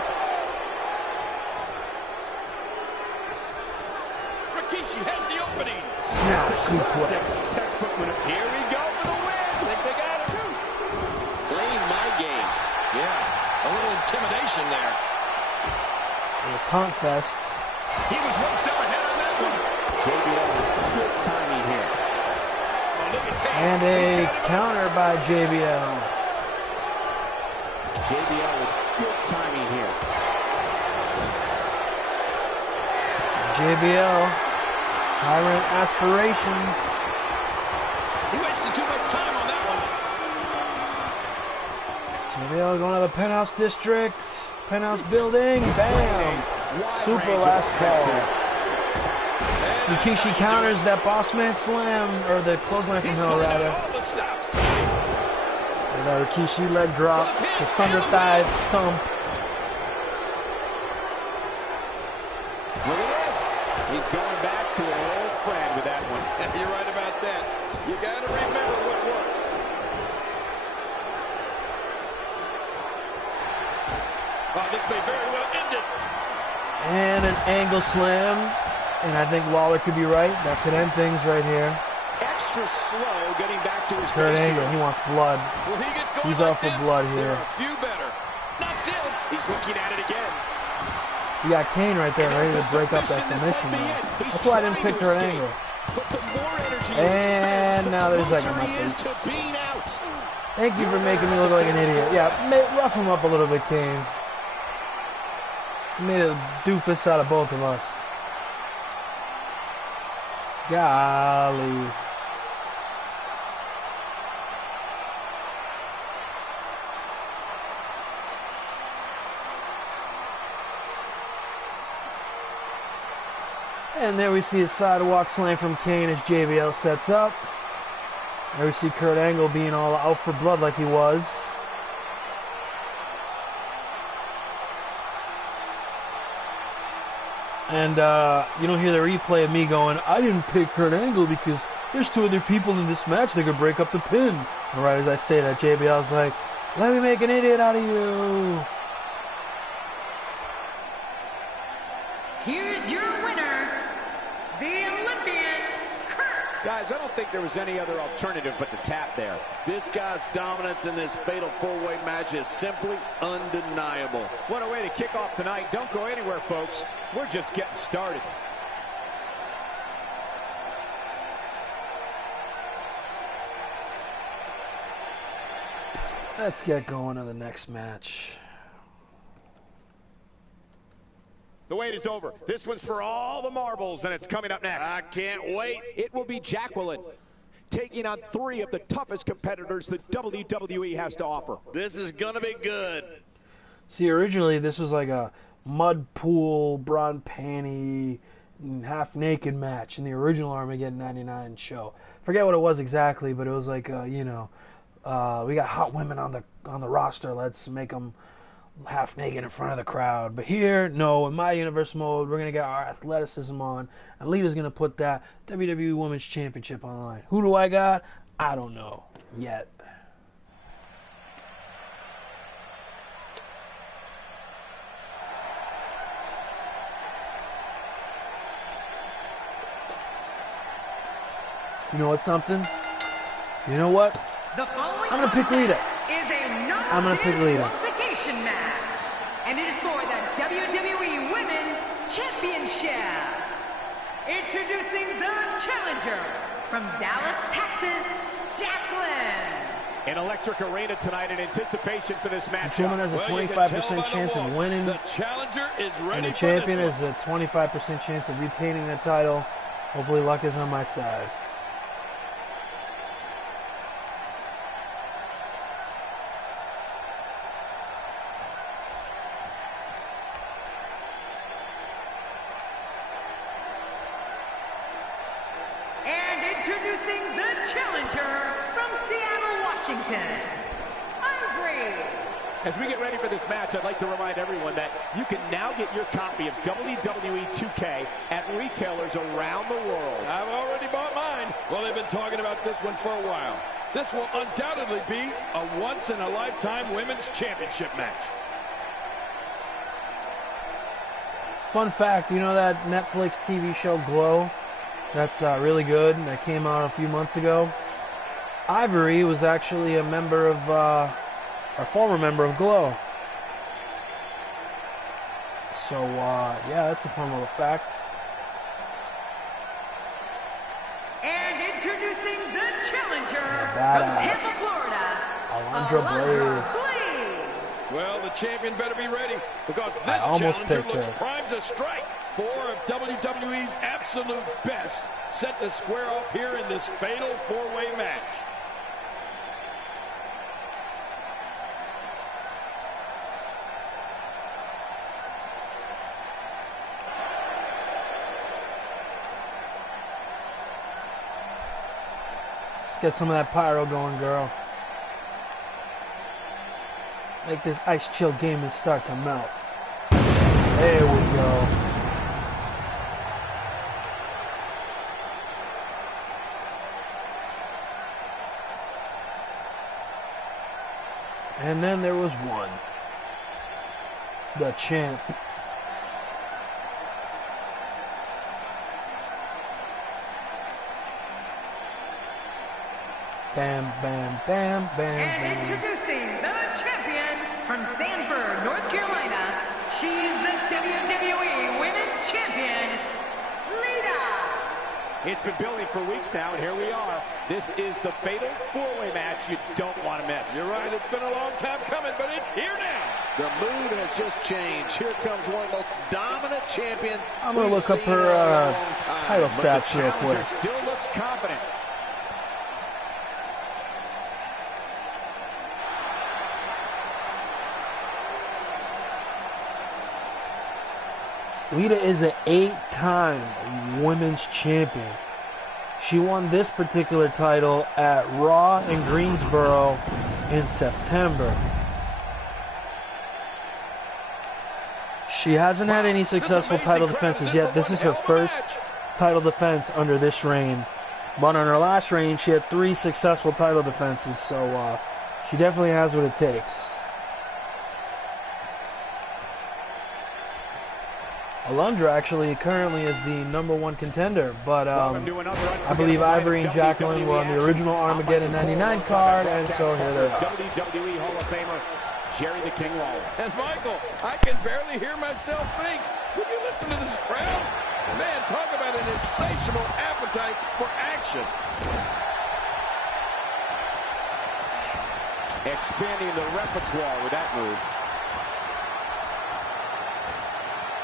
Rikishi has the opening. Snap suplex. Textbook maneuver. Here we go for the win. Think they got it. Playing mind games. Yeah, a little intimidation there. A taunt fest. He was one step ahead on that one. JBL, good timing here. Oh, look at Kane. And He's a got him up. counter by JBL. JBL with good timing here. JBL. Tyrant aspirations. He wasted too much time on that one. JBL going to the penthouse district. Penthouse building. Bam. Wide Super range of last offense call. here. And that's Rikishi how you do counters it. that boss man slam. Or the clothesline from He's hell, pulling out rather. all the stops tonight. And Rikishi leg drop. The thunder thigh thump. Look at this. He's going back to an old friend with that one. You're right about that. You got to remember what works. Oh, this may very well end it. And an angle slam. And I think Lawler could be right. That could end things right here. Extra slow getting back to his Kurt base Angle, here. he wants blood. When he gets going He's like out for this, blood there here. are a few better. Not this. He's looking at it again. You got Kane right there ready to break up that submission. That's why I didn't pick Kurt Angle. But the more energy you And expend, now the there's like closer my he is face. to being out. Thank you for making me look like an idiot. Yeah, rough him up a little bit, Kane. Made a doofus out of both of us. Golly. And there we see a sidewalk slam from Kane as JBL sets up. There we see Kurt Angle being all out for blood like he was. And you don't hear the replay of me going, I didn't pick Kurt Angle because there's 2 other people in this match that could break up the pin. And right as I say that, JBL's like, let me make an idiot out of you. Here's your winner, the Olympian, Kurt. Guys, I don't think there was any other alternative but the tap there. This guy's dominance in this fatal 4-way match is simply undeniable. What a way to kick off tonight. Don't go anywhere, folks. We're just getting started. Let's get going to the next match. The wait is over. This one's for all the marbles, and it's coming up next. I can't wait. It will be Jacqueline taking on 3 of the toughest competitors that WWE has to offer. This is going to be good. See, originally this was like a mud pool, brawn panty, half naked match in the original Armageddon 99 show. Forget what it was exactly, but it was like, we got hot women on the roster. Let's make them half naked in front of the crowd. But here, no, in my universe mode, we're going to get our athleticism on. And Lita's going to put that WWE Women's Championship on the line. Who do I got? I don't know yet. You know what, something? You know what? I'm going to pick Lita. I'm going to pick Lita. Disqualification match. And it is for the WWE Women's Championship. Introducing the challenger from Dallas, Texas, Jacqueline. An electric arena tonight in anticipation for this match. The woman has a 25% chance of winning. The challenger is ready. And the champion has a 25% chance of retaining the title. Hopefully luck is on my side. Introducing the challenger from Seattle, Washington, Ivory. As we get ready for this match, I'd like to remind everyone that you can now get your copy of WWE 2K at retailers around the world. I've already bought mine. Well, they've been talking about this one for a while. This will undoubtedly be a once-in-a-lifetime women's championship match. Fun fact, you know that Netflix TV show Glow? That's really good. That came out a few months ago. Ivory was actually a member of, a former member of Glow. So, yeah, that's a fun little fact. And introducing the challenger Badass. from Tampa, Florida, Alundra Blaze. Well, the champion better be ready because this challenger looks primed to strike. 4 of WWE's absolute best set to square off here in this fatal 4-way match. Let's get some of that pyro going, girl. Make this ice chill gaming start to melt. There we go. And then there was one. The champ. Bam, bam, bam, bam, And bam. introducing the champion from Sanford, North Carolina, she's the WWE Women's Champion, Lita. It's been building for weeks now, and here we are. This is the fatal 4-way match you don't want to miss. You're right, it's been a long time coming, but it's here now. The mood has just changed. Here comes one of the most dominant champions. I'm going to look up her title stats real quick. Still looks confident. Lita is an 8-time women's champion. She won this particular title at Raw in Greensboro in September. She hasn't had any successful title defenses yet. This is her first title defense under this reign. But on her last reign, she had 3 successful title defenses, so she definitely has what it takes. Alundra actually currently is the #1 contender, but I believe Ivory and Jacqueline were on the original Armageddon 99 card, and so here they are. WWE Hall of Famer Jerry the King Lawler. And Michael, I can barely hear myself think. Would you listen to this crowd? Man, talk about an insatiable appetite for action. Expanding the repertoire with that move.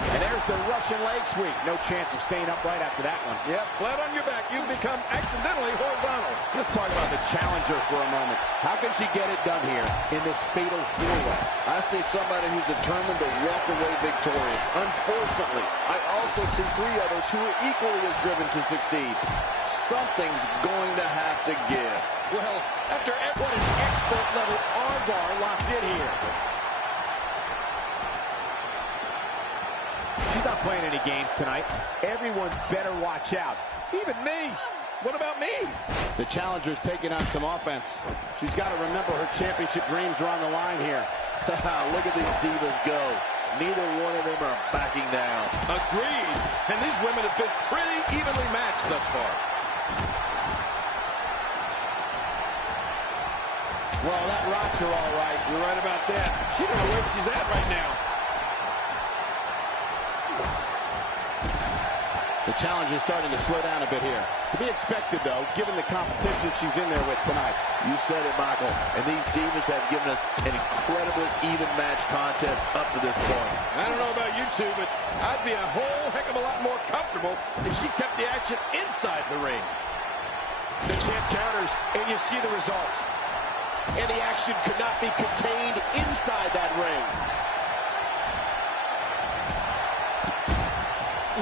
And there's the Russian leg sweep. No chance of staying upright after that one. Yep, flat on your back. You become accidentally horizontal. Let's talk about the challenger for a moment. How can she get it done here in this fatal 4-way? I see somebody who's determined to walk away victorious. Unfortunately, I also see 3 others who are equally as driven to succeed. Something's going to have to give. Well, after what an expert level armbar locked in here. She's not playing any games tonight. Everyone's better watch out. Even me. What about me? The challenger's taking on some offense. She's got to remember her championship dreams are on the line here. Look at these divas go. Neither one of them are backing down. Agreed. And these women have been pretty evenly matched thus far. Well, that rocked her all right. You're right about that. She don't know where she's at right now. The challenger's starting to slow down a bit here. To be expected, though, given the competition she's in there with tonight. You said it, Michael. And these divas have given us an incredibly even match contest up to this point. I don't know about you two, but I'd be a whole heck of a lot more comfortable if she kept the action inside the ring. The champ counters, and you see the result. And the action could not be contained inside that ring.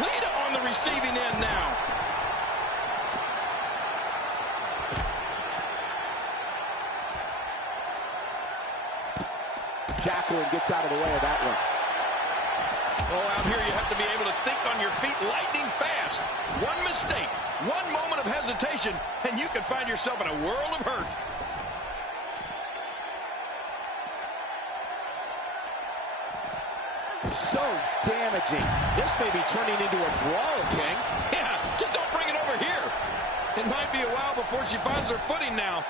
Lita on the receiving end now. Jacqueline gets out of the way of that one. Oh, out here you have to be able to think on your feet lightning fast. One mistake, one moment of hesitation, and you can find yourself in a world of hurt. So damaging. This may be turning into a brawl, King. Yeah, just don't bring it over here. It might be a while before she finds her footing now.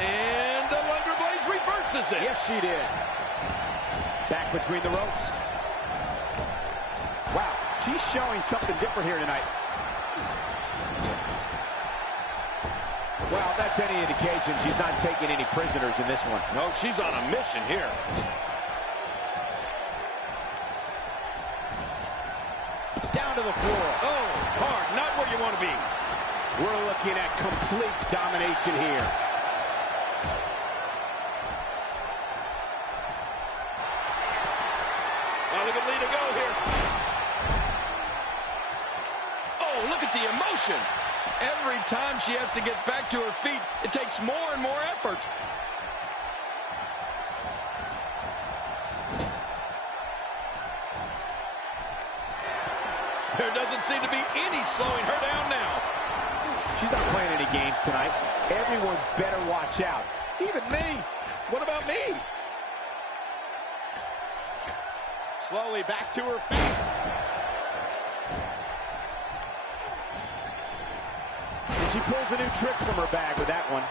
And the Wonder Blades reverses it. Yes, she did. Back between the ropes. Wow, she's showing something different here tonight. Well, if that's any indication, she's not taking any prisoners in this one. No, she's on a mission here. Down to the floor. Oh, hard, not where you want to be. We're looking at complete domination here. Oh, look at Lita go here. Oh, look at the emotion. Every time she has to get back to her feet, it takes more and more effort. There doesn't seem to be any slowing her down now. She's not playing any games tonight. Everyone better watch out. Even me. What about me? Slowly back to her feet. And she pulls a new trick from her bag with that one.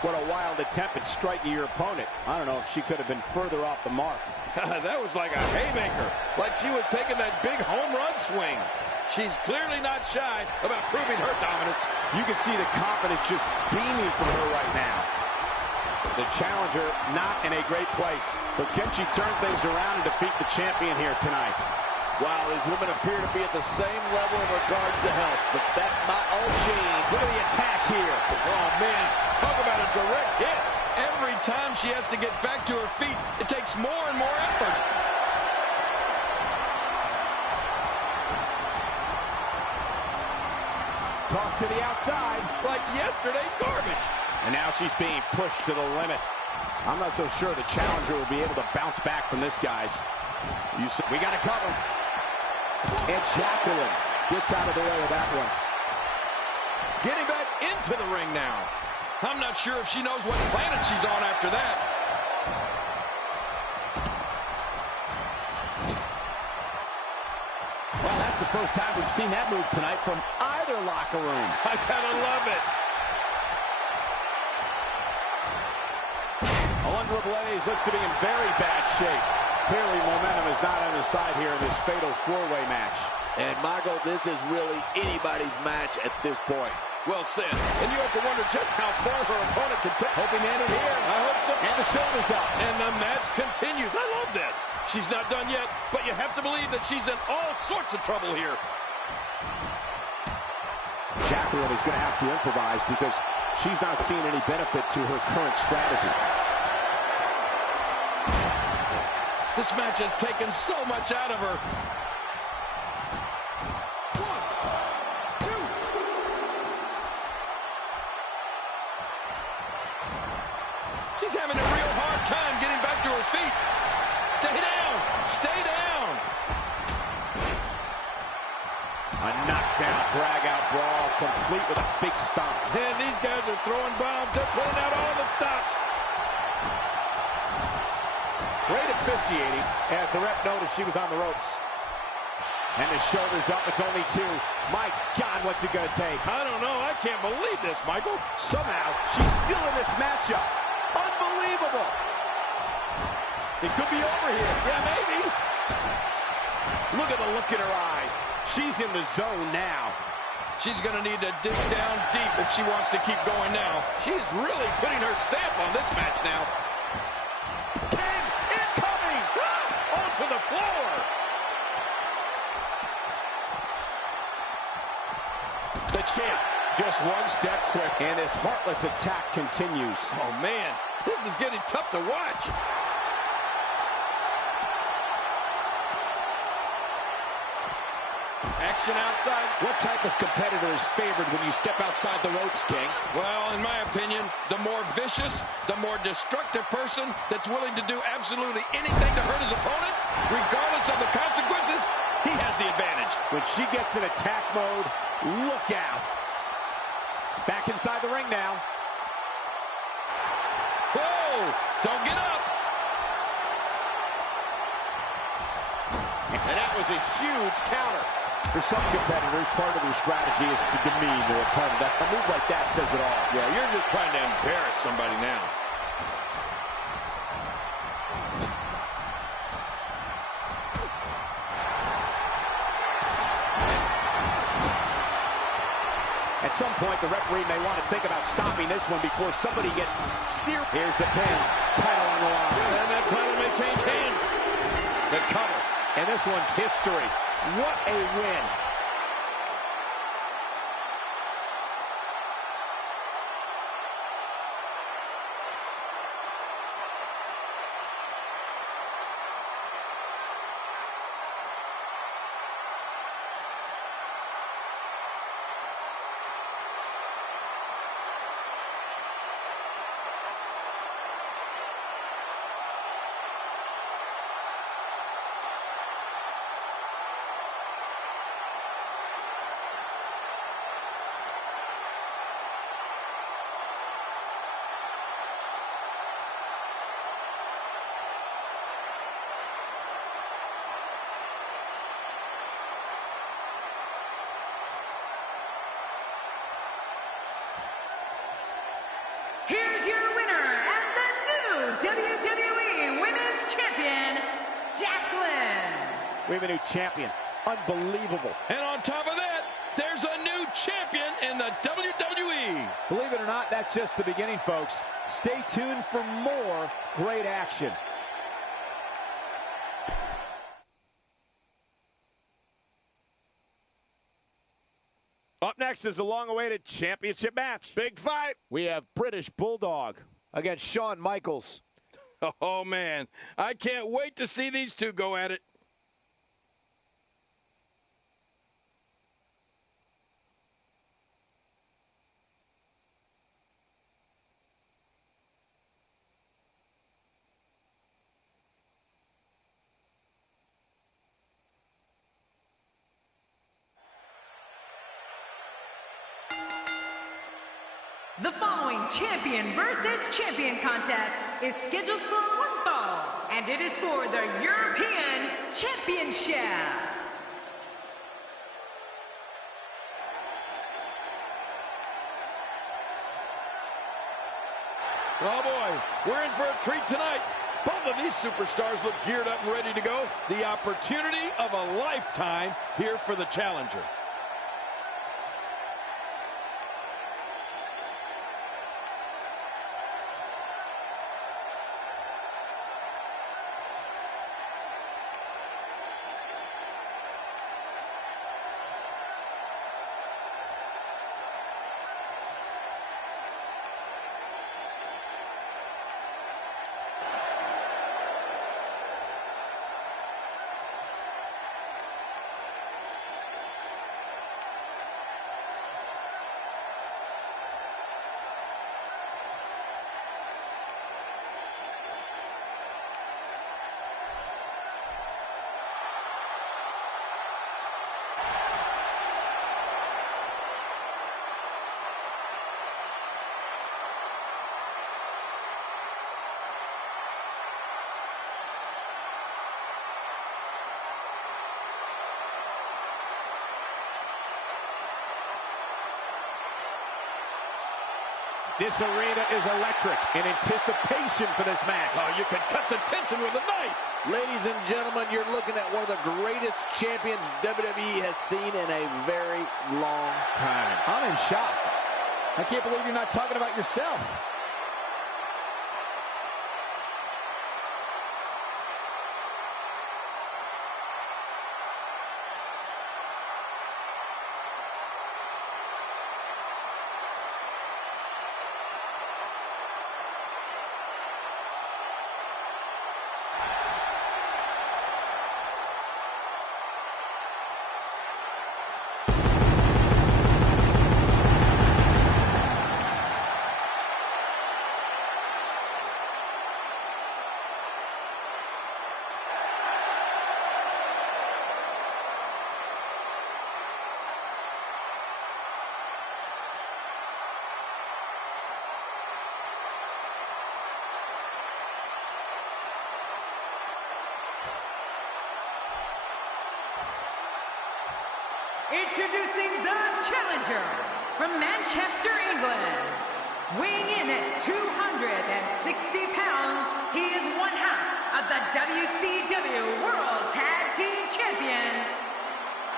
What a wild attempt at striking your opponent. I don't know if she could have been further off the mark. That was like a haymaker. Like she was taking that big home run swing. She's clearly not shy about proving her dominance. You can see the confidence just beaming from her right now. The challenger not in a great place. But can she turn things around and defeat the champion here tonight? Wow, these women appear to be at the same level in regards to health, but that might all change. Look at the attack here. Oh, man, talk about a direct hit. Every time she has to get back to her feet, it takes more and more effort. Toss to the outside. Like yesterday's garbage. And now she's being pushed to the limit. I'm not so sure the challenger will be able to bounce back from this, guys. We got to cover. And Jacqueline gets out of the way of that one. Getting back into the ring now. I'm not sure if she knows what planet she's on after that. Well, that's the first time we've seen that move tonight from either locker room. I gotta love it. Alundra Blaze looks to be in very bad shape. Clearly, momentum is not on his side here in this fatal four-way match. And, Michael, this is really anybody's match at this point. Well said. And you have to wonder just how far her opponent can take. Hoping to end it here. I hope so. And the shoulders up. And the match continues. I love this. She's not done yet, but you have to believe that she's in all sorts of trouble here. Jacqueline is going to have to improvise because she's not seeing any benefit to her current strategy. This match has taken so much out of her. She's having a real hard time getting back to her feet. Stay down. Stay down. A knockdown, drag-out brawl, complete with a big stomp. And these guys are throwing bombs. They're pulling out all the stops. Great officiating as the ref noticed she was on the ropes. And the shoulders up, it's only 2. My God, what's it gonna take? I don't know, I can't believe this, Michael. Somehow, she's still in this matchup. Unbelievable. It could be over here. Yeah, maybe. Look at the look in her eyes. She's in the zone now. She's going to need to dig down deep if she wants to keep going now. She's really putting her stamp on this match now. Pin incoming! Onto the floor. The champ just one step quick. And this heartless attack continues. Oh, man. This is getting tough to watch. Action outside. What type of competitor is favored when you step outside the ropes, King? Well, in my opinion, the more vicious, the more destructive person that's willing to do absolutely anything to hurt his opponent, regardless of the consequences, he has the advantage. When she gets in attack mode, look out. Back inside the ring now. Whoa! Don't get up! And that was a huge counter. For some competitors, part of their strategy is to demean their opponent. A move like that says it all. Yeah, you're just trying to embarrass somebody now. At some point, the referee may want to think about stopping this one before somebody gets serious. Here's the pin. Title on the line. And that title may change hands. The cover. And this one's history. What a win. Here's your winner and the new WWE Women's Champion, Jacqueline. We have a new champion. Unbelievable. And on top of that, there's a new champion in the WWE. Believe it or not, that's just the beginning, folks. Stay tuned for more great action. Up next is a long-awaited championship match. Big fight. We have British Bulldog against Shawn Michaels. Oh, man. I can't wait to see these two go at it. The following champion versus champion contest is scheduled for one fall, and it is for the European Championship. Oh, boy. We're in for a treat tonight. Both of these superstars look geared up and ready to go. The opportunity of a lifetime here for the challenger. This arena is electric in anticipation for this match. Oh, you can cut the tension with a knife. Ladies and gentlemen, you're looking at one of the greatest champions WWE has seen in a very long time. I'm in shock. I can't believe you're not talking about yourself. Introducing the challenger from Manchester, England. Weighing in at 260 pounds, he is one half of the WCW World Tag Team Champions,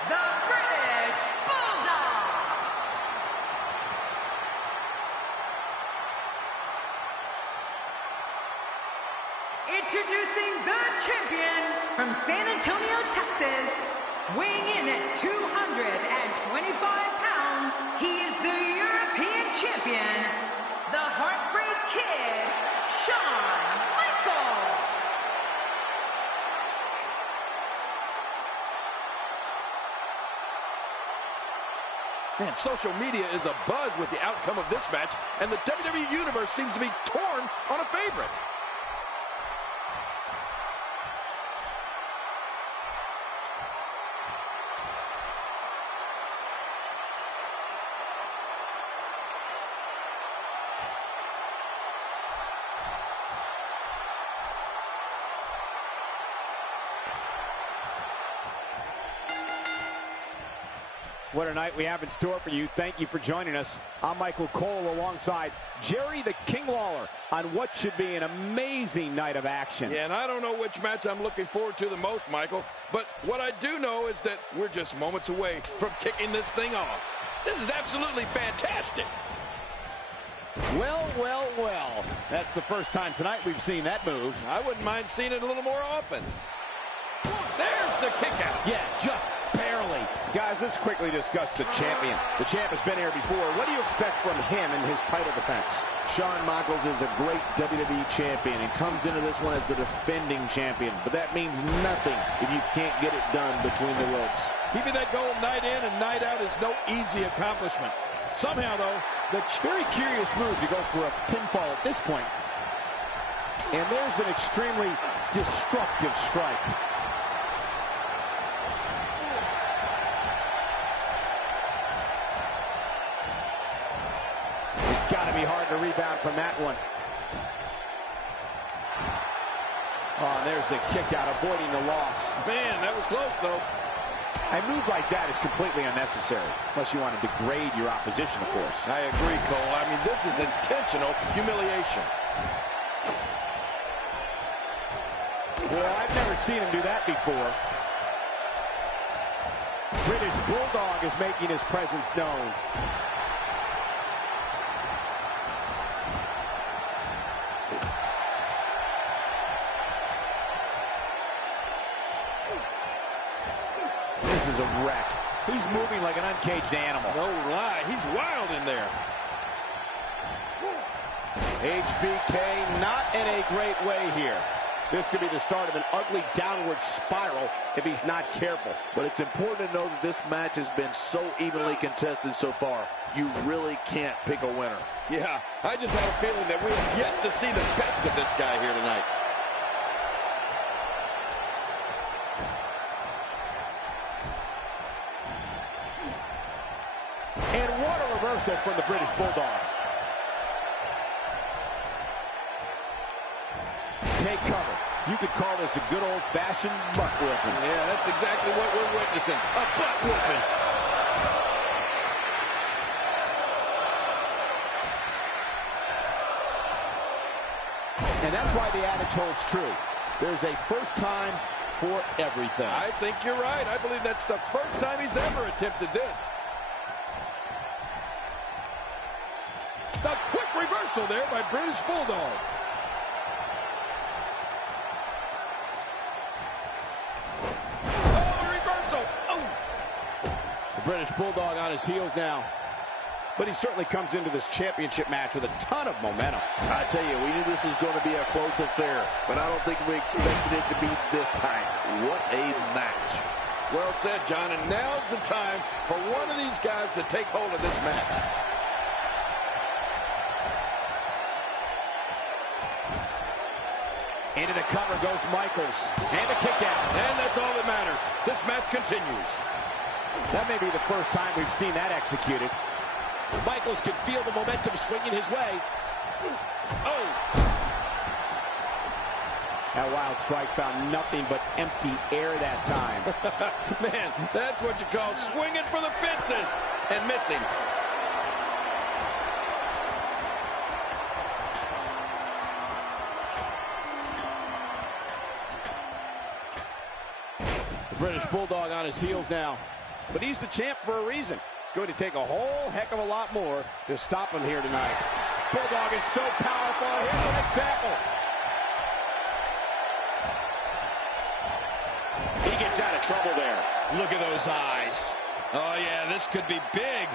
the British Bulldog. Introducing the champion from San Antonio, Texas. Weighing in at 225 pounds, he is the European champion, the Heartbreak Kid, Shawn Michaels. Man, social media is abuzz with the outcome of this match, and the WWE Universe seems to be torn on a favorite. What a night we have in store for you. Thank you for joining us. I'm Michael Cole alongside Jerry the King Lawler on what should be an amazing night of action. Yeah, and I don't know which match I'm looking forward to the most, Michael, but what I do know is that we're just moments away from kicking this thing off. This is absolutely fantastic. Well, well, well. That's the first time tonight we've seen that move. I wouldn't mind seeing it a little more often. There's the kick out. Yeah, just barely. Guys, let's quickly discuss the champion. The champ has been here before. What do you expect from him in his title defense? Shawn Michaels is a great WWE champion and comes into this one as the defending champion. But that means nothing if you can't get it done between the ropes. Keeping that goal night in and night out is no easy accomplishment. Somehow, though, Very curious move to go for a pinfall at this point. And there's an extremely destructive strike. It's got to be hard to rebound from that one. Oh, there's the kick out, avoiding the loss. man, that was close, though. A move like that is completely unnecessary, unless you want to degrade your opposition, of course. I agree, Cole. I mean, this is intentional humiliation. Well, I've never seen him do that before. British Bulldog is making his presence known. This is a wreck. He's moving like an uncaged animal. No lie, he's wild in there. HBK not in a great way here. This could be the start of an ugly downward spiral if he's not careful. But it's important to know that this match has been so evenly contested so far. You really can't pick a winner. Yeah, I just have a feeling that we have yet to see the best of this guy here tonight. And what a reversal from the British Bulldog. Take cover. You could call this a good old-fashioned butt whooping. Yeah, that's exactly what we're witnessing. A butt whooping. And that's why the adage holds true. There's a first time for everything. I think you're right. I believe that's the first time he's ever attempted this. The quick reversal there by British Bulldog. Oh, reversal. Oh. The British Bulldog on his heels now. But he certainly comes into this championship match with a ton of momentum. I tell you, we knew this was going to be a close affair, but I don't think we expected it to be this time. What a match. Well said, John, and now's the time for one of these guys to take hold of this match. Into the cover goes Michaels. And the kick out. And that's all that matters. This match continues. That may be the first time we've seen that executed. Michaels can feel the momentum swinging his way. Oh! That wild strike found nothing but empty air that time. Man, that's what you call swinging for the fences and missing. The British Bulldog on his heels now. But he's the champ for a reason. It's going to take a whole heck of a lot more to stop him here tonight. Bulldog is so powerful. Here's an example. He gets out of trouble there. Look at those eyes. Oh, yeah, this could be big.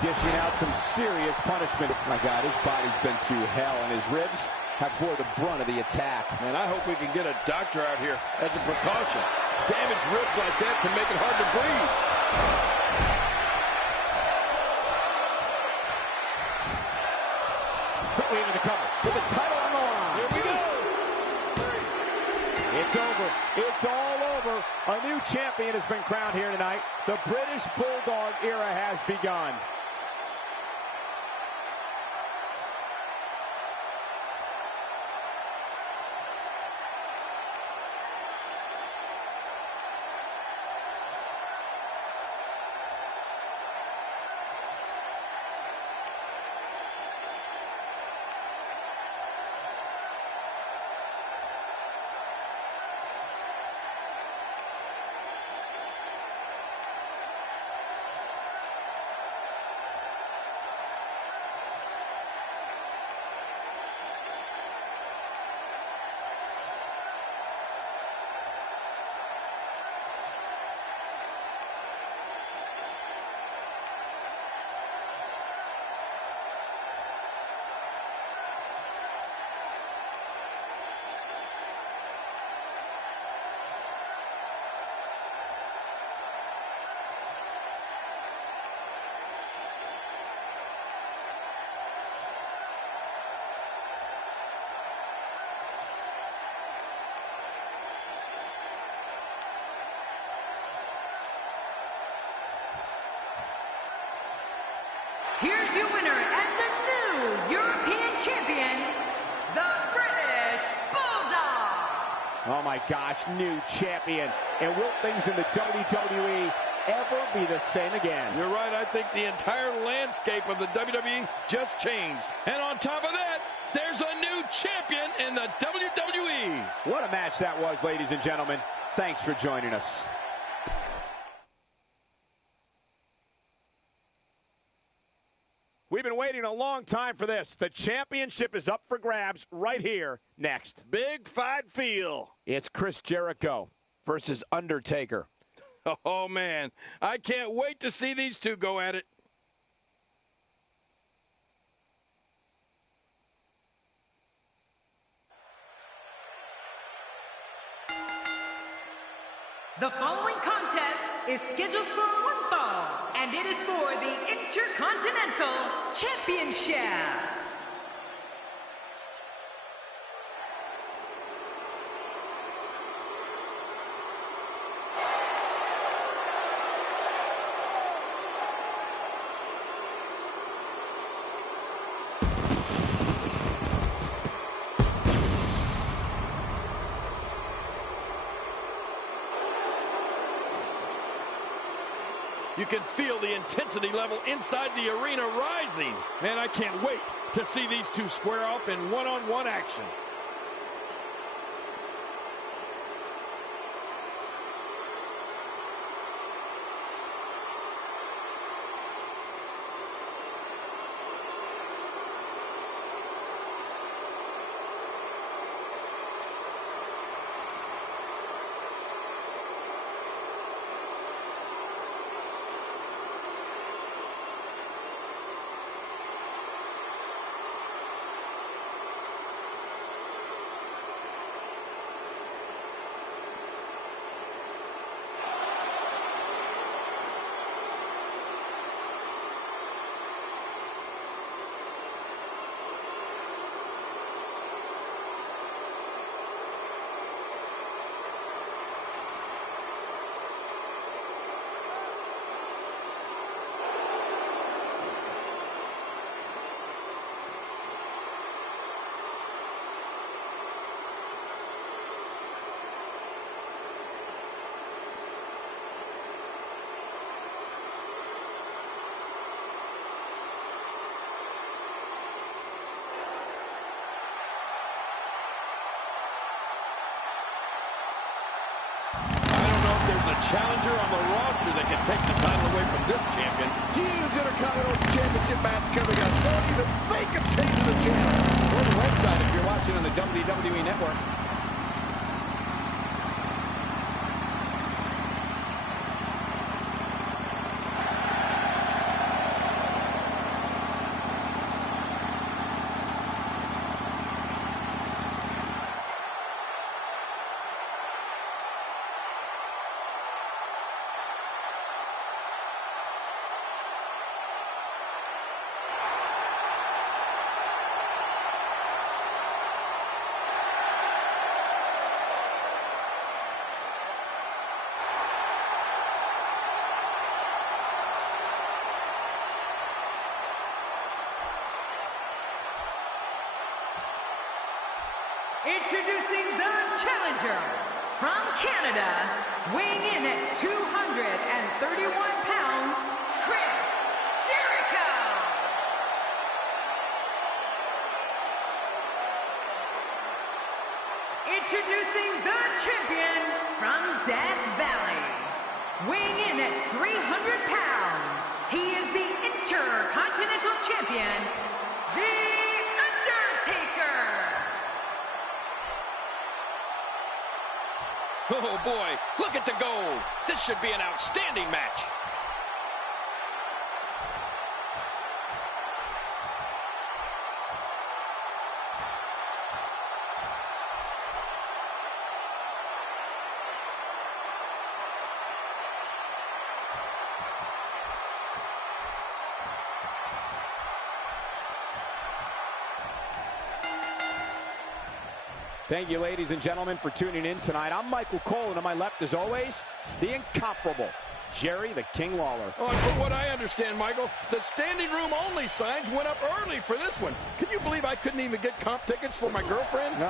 Dishing out some serious punishment. My God, his body's been through hell, and his ribs have bore the brunt of the attack. Man, I hope we can get a doctor out here as a precaution. Damaged ribs like that can make it hard to breathe. Quickly into the cover. With the title on the line. Here we go. It's over. It's all over. A new champion has been crowned here tonight. The British Bulldog era has begun. Here's your winner and the new European champion, the British Bulldog. Oh my gosh, new champion. And will things in the WWE ever be the same again? You're right. I think the entire landscape of the WWE just changed. And on top of that, there's a new champion in the WWE. What a match that was, ladies and gentlemen. Thanks for joining us. We've been waiting a long time for this. The championship is up for grabs right here next. Big fight feel. It's Chris Jericho versus Undertaker. Oh, man. I can't wait to see these two go at it. The following contest is scheduled for one fall, and it is for the Intercontinental Championship. You can feel the intensity level inside the arena rising. Man, I can't wait to see these two square off in one-on-one action. Challenger on the roster that can take the title away from this champion. Huge Intercontinental Championship match coming up. Don't even think of changing the channel. Or the website if you're watching on the WWE Network. Introducing the challenger from Canada, weighing in at 231 pounds, Chris Jericho. Introducing the champion from Death Valley, weighing in at 300 pounds, he is the Intercontinental Champion, The Undertaker. Oh boy, look at the gold. This should be an outstanding match. Thank you, ladies and gentlemen, for tuning in tonight. I'm Michael Cole, and on my left, as always, the incomparable Jerry the King Lawler. Oh, and from what I understand, Michael, the standing room only signs went up early for this one. Can you believe I couldn't even get comp tickets for my girlfriends?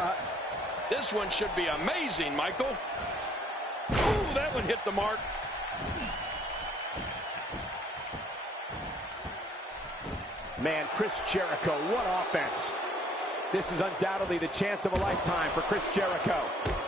This one should be amazing, Michael. Ooh, that one hit the mark. Man, Chris Jericho, what offense. This is undoubtedly the chance of a lifetime for Chris Jericho.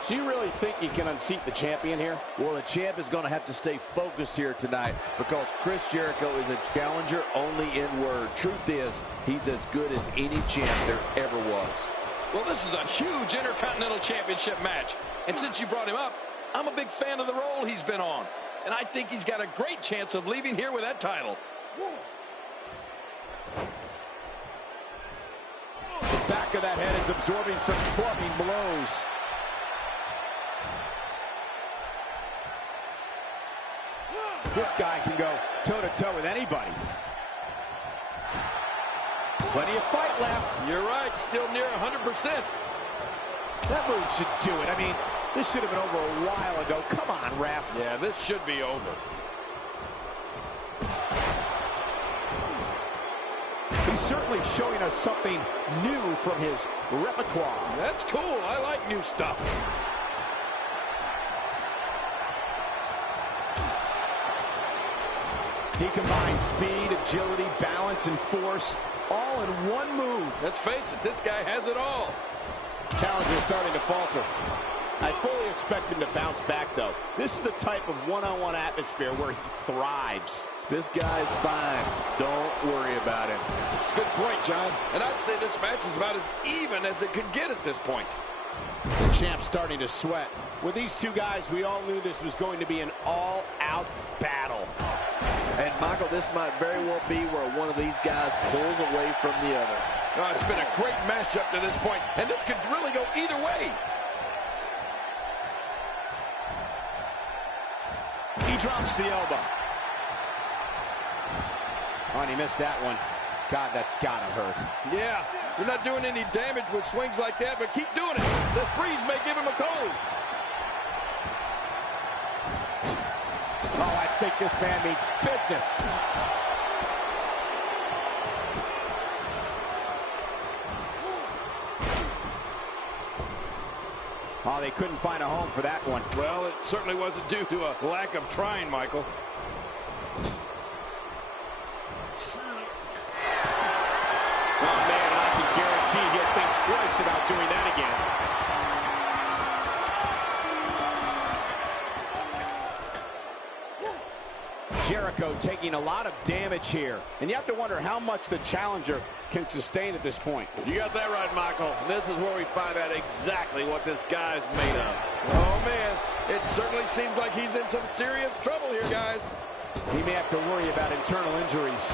Do you really think he can unseat the champion here? Well, the champ is going to have to stay focused here tonight because Chris Jericho is a challenger only in word. Truth is, he's as good as any champ there ever was. Well, this is a huge Intercontinental Championship match. And since you brought him up, I'm a big fan of the role he's been on. And I think he's got a great chance of leaving here with that title. The back of that head is absorbing some clubbing blows. This guy can go toe-to-toe with anybody. Plenty of fight left. You're right, still near 100%. That move should do it. I mean, this should have been over a while ago. Come on, ref. Yeah, this should be over. He's certainly showing us something new from his repertoire. That's cool. I like new stuff. He combines speed, agility, balance, and force, all in one move. Let's face it, this guy has it all. Challenger's starting to falter. I fully expect him to bounce back, though. This is the type of one-on-one atmosphere where he thrives. This guy's fine. Don't worry about him. It's a good point, John. And I'd say this match is about as even as it could get at this point. The champ's starting to sweat. With these two guys, we all knew this was going to be an all-out battle. And, Michael, this might very well be where one of these guys pulls away from the other. Oh, it's been a great match up to this point, and this could really go either way. He drops the elbow. Oh, and he missed that one. God, that's gotta hurt. Yeah, you're not doing any damage with swings like that, but keep doing it. The breeze may give him a cold. Oh, I think this man means business. Oh, they couldn't find a home for that one. Well, it certainly wasn't due to a lack of trying, Michael. Oh, man, and I can guarantee he'll think twice about doing that again. Jericho taking a lot of damage here. And you have to wonder how much the challenger can sustain at this point. You got that right, Michael. This is where we find out exactly what this guy's made of. Oh, man, it certainly seems like he's in some serious trouble here, guys. He may have to worry about internal injuries.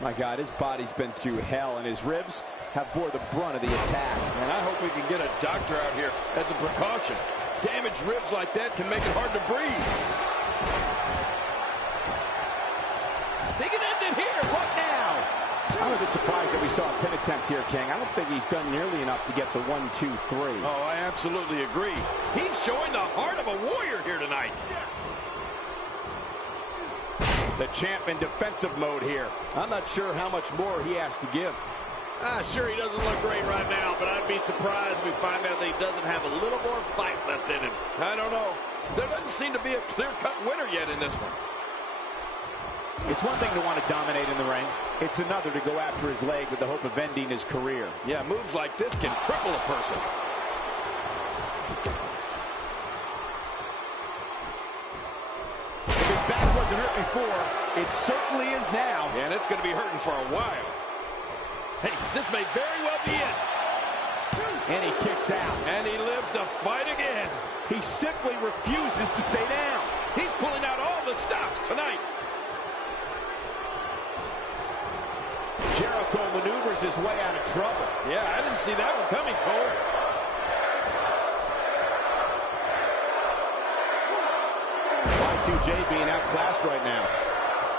My God, his body's been through hell, and his ribs have bore the brunt of the attack. And I hope we can get a doctor out here as a precaution. Damaged ribs like that can make it hard to breathe. They can end it here. What now? I'm a bit surprised that we saw a pin attempt here, King. I don't think he's done nearly enough to get the 1, 2, 3. Oh, I absolutely agree. He's showing the heart of a warrior here tonight. The champ in defensive mode here. I'm not sure how much more he has to give. Sure, he doesn't look great right now, but I'd be surprised if we find out that he doesn't have a little more fight left in him. I don't know. There doesn't seem to be a clear-cut winner yet in this one. It's one thing to want to dominate in the ring. It's another to go after his leg with the hope of ending his career. Yeah, moves like this can cripple a person. If his back wasn't hurt before, it certainly is now. And it's going to be hurting for a while. Hey, this may very well be it. And he kicks out. And he lives to fight again. He simply refuses to stay down. He's pulling out all the stops tonight. Jericho maneuvers his way out of trouble. Yeah, I didn't see that one coming, Cole. Y2J being outclassed right now.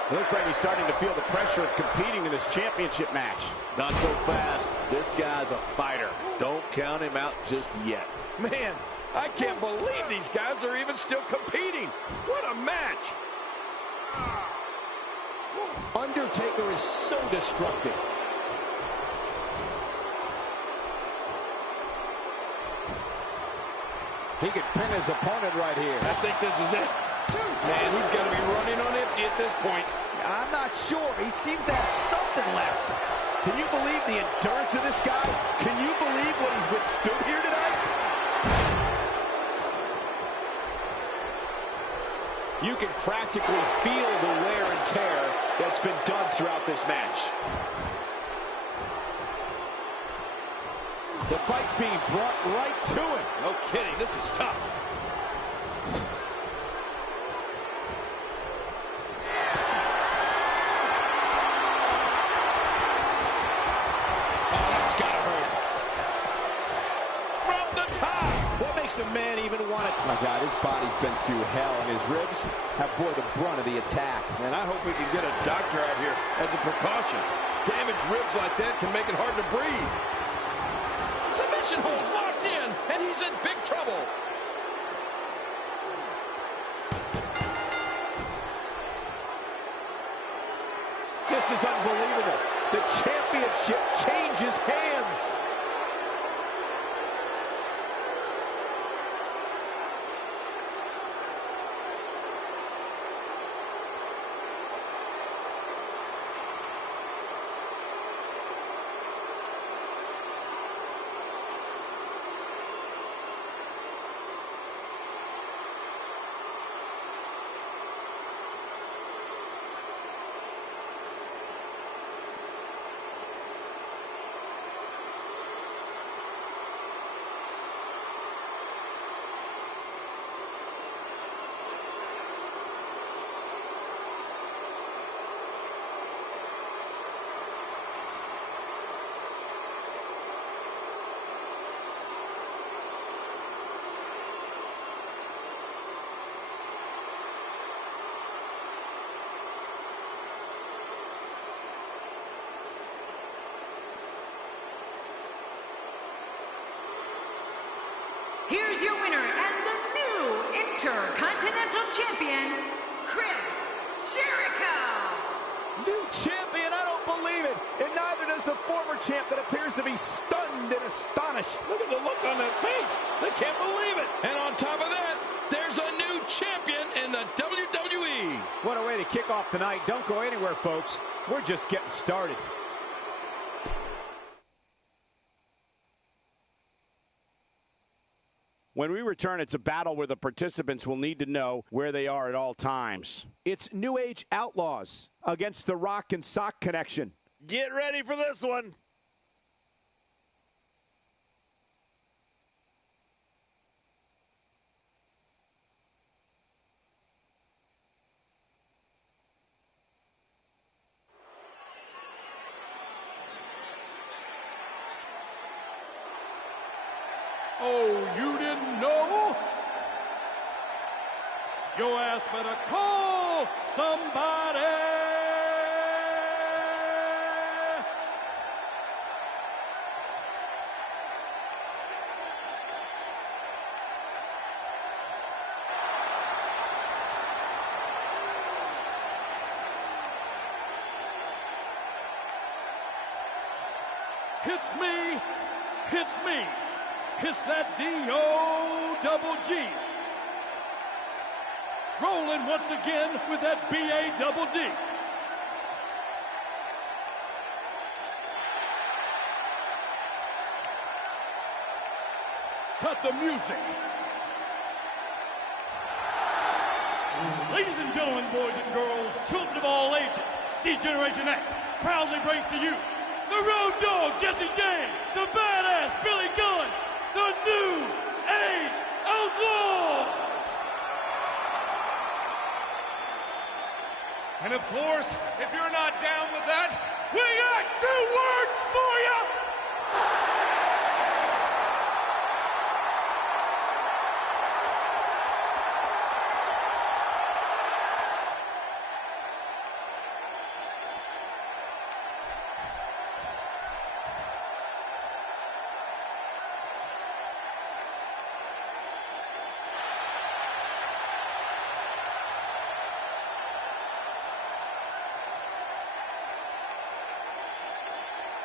It looks like he's starting to feel the pressure of competing in this championship match. Not so fast. This guy's a fighter. Don't count him out just yet. Man, I can't believe these guys are even still competing. What a match. Undertaker is so destructive. He could pin his opponent right here. I think this is it. Man, he's got to be running on empty at this point. I'm not sure. He seems to have something left. Can you believe the endurance of this guy? Can you believe what he's withstood here tonight? You can practically feel the wear and tear that's been done throughout this match. The fight's being brought right to him. No kidding, this is tough. Oh, that's gotta hurt. From the top. What makes a man even want to... My God, his body's been through hell, and his ribs have bore the brunt of the attack. And I hope we can get a doctor out here as a precaution. Damaged ribs like that can make it hard to breathe. Submission holds locked in, and he's in big trouble. This is unbelievable. The championship changes hands. here's your winner and the new Intercontinental Champion, Chris Jericho. New champion, I don't believe it. And neither does the former champ that appears to be stunned and astonished. Look at the look on that face. They can't believe it. And on top of that, there's a new champion in the WWE. What a way to kick off tonight. Don't go anywhere, folks. We're just getting started. When we return, it's a battle where the participants will need to know where they are at all times. It's New Age Outlaws against the Rock and Sock Connection. Get ready for this one. Oh, you didn't know? Your ass better call somebody. Hits me, hits me. Hits that D-O-double-G. Rolling once again with that B-A-double-D. Cut the music. Ladies and gentlemen, boys and girls, children of all ages, D-Generation X proudly brings to you the Road Dogg, Jesse James, the Badass, Billy Gunn, the New Age Outlaw! And of course, if you're not down with that, we got 2 words for you!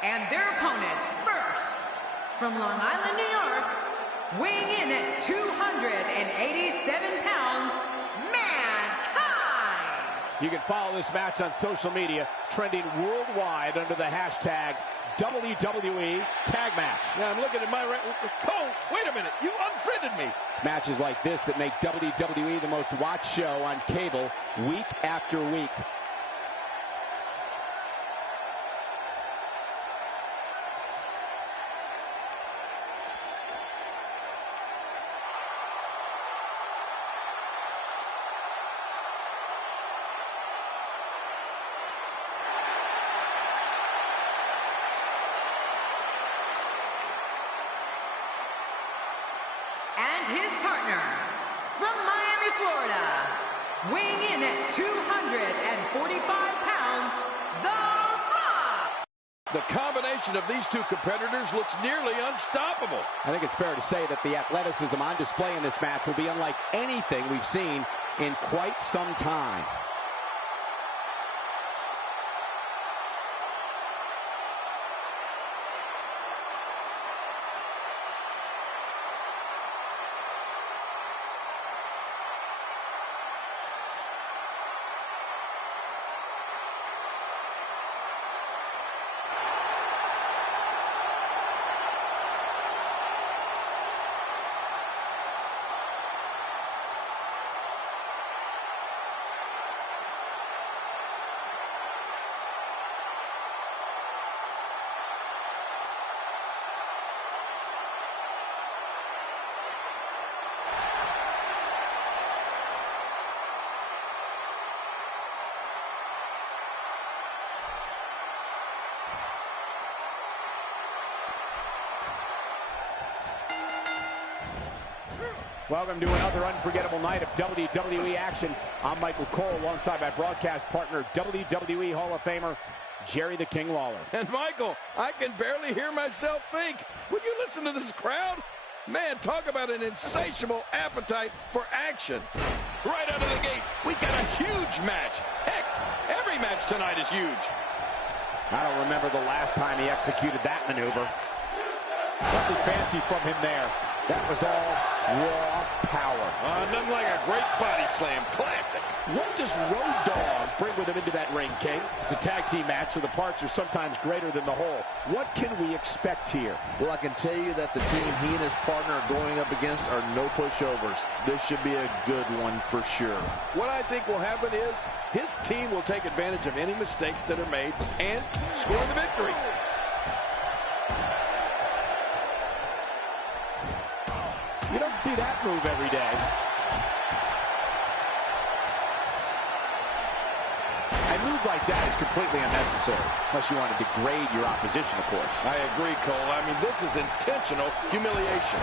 And their opponents, first, from Long Island, New York, weighing in at 287 pounds, Mankind! You can follow this match on social media, trending worldwide under the hashtag WWE Tag Match. Now I'm looking at my Cole, wait a minute, you unfriended me. It's matches like this that make WWE the most watched show on cable week after week. And his partner, from Miami, Florida, weighing in at 245 pounds, The Rock! The combination of these two competitors looks nearly unstoppable. I think it's fair to say that the athleticism on display in this match will be unlike anything we've seen in quite some time. Welcome to another unforgettable night of WWE action. I'm Michael Cole alongside my broadcast partner, WWE Hall of Famer, Jerry the King Lawler. And Michael, I can barely hear myself think. Would you listen to this crowd? Man, talk about an insatiable appetite for action. Right out of the gate, we've got a huge match. Heck, every match tonight is huge. I don't remember the last time he executed that maneuver. Nothing fancy from him there. That was all raw power. Nothing like a great body slam. Classic. What does Road Dogg bring with him into that ring, King? It's a tag team match, so the parts are sometimes greater than the whole. What can we expect here? Well, I can tell you that the team he and his partner are going up against are no pushovers. This should be a good one for sure. What I think will happen is his team will take advantage of any mistakes that are made and score the victory. You don't see that move every day. A move like that is completely unnecessary, unless you want to degrade your opposition, of course. I agree, Cole. I mean, this is intentional humiliation.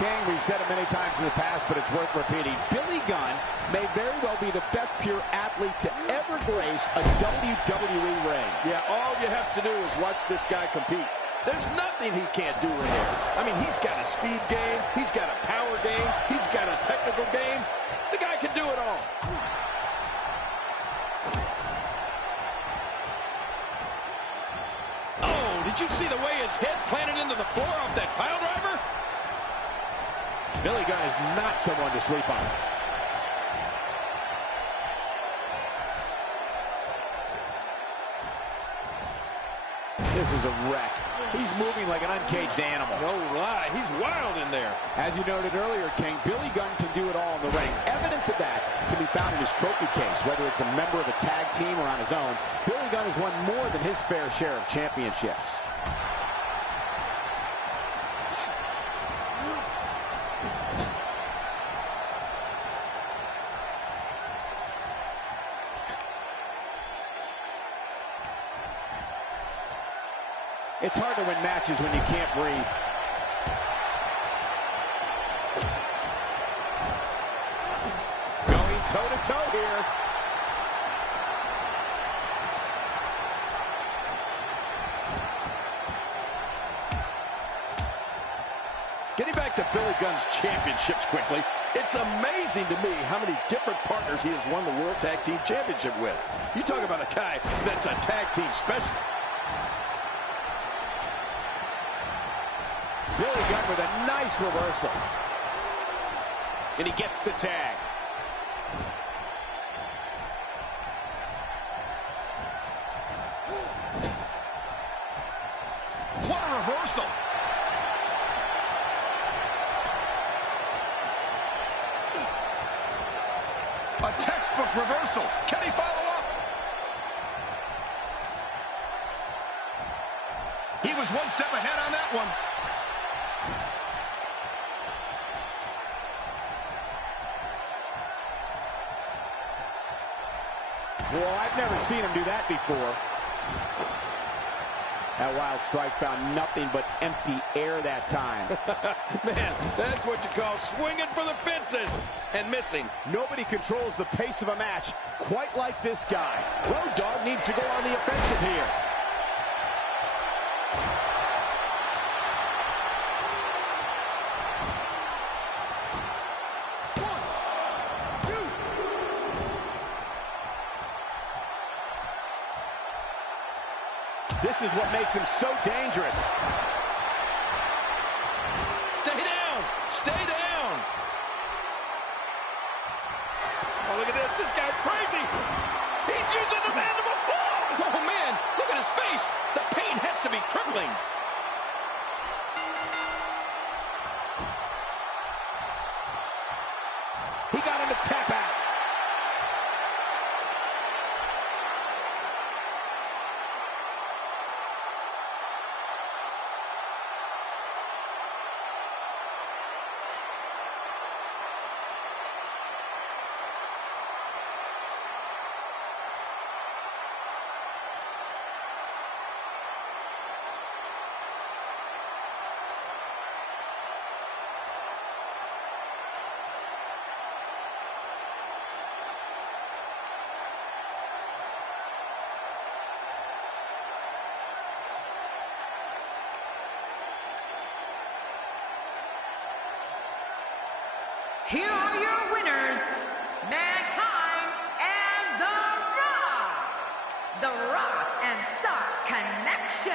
King, we've said it many times in the past, but it's worth repeating. Billy Gunn may very well be the best pure athlete to ever grace a WWE ring. Yeah, all you have to do is watch this guy compete. There's nothing he can't do in there. I mean, he's got a speed game, he's got a power game, he's got a technical game. The guy can do it all. Oh, did you see the way his head planted into the floor off that pile driver? Billy Gunn is not someone to sleep on. This is a wreck. He's moving like an uncaged animal. No lie, he's wild in there. As you noted earlier, King, Billy Gunn can do it all in the ring. Evidence of that can be found in his trophy case, whether it's a member of a tag team or on his own. Billy Gunn has won more than his fair share of championships. It's hard to win matches when you can't breathe. Going toe-to-toe here. Getting back to Billy Gunn's championships quickly, it's amazing to me how many different partners he has won the World Tag Team Championship with. You talk about a guy that's a tag team specialist. Billy Gunn with a nice reversal. And he gets the tag. What a reversal. A textbook reversal. Can he follow up? He was one step ahead on that one. Well, I've never seen him do that before. That wild strike found nothing but empty air that time. Man, that's what you call swinging for the fences and missing. Nobody controls the pace of a match quite like this guy. Road Dogg needs to go on the offensive here. This is what makes him so dangerous. Stay down! Stay down! Oh, look at this. This guy's crazy. He's using the mandible claw. Oh, man. Look at his face. The pain has to be crippling. He got him to tap out. here are your winners, Mankind and The Rock and Sock Connection.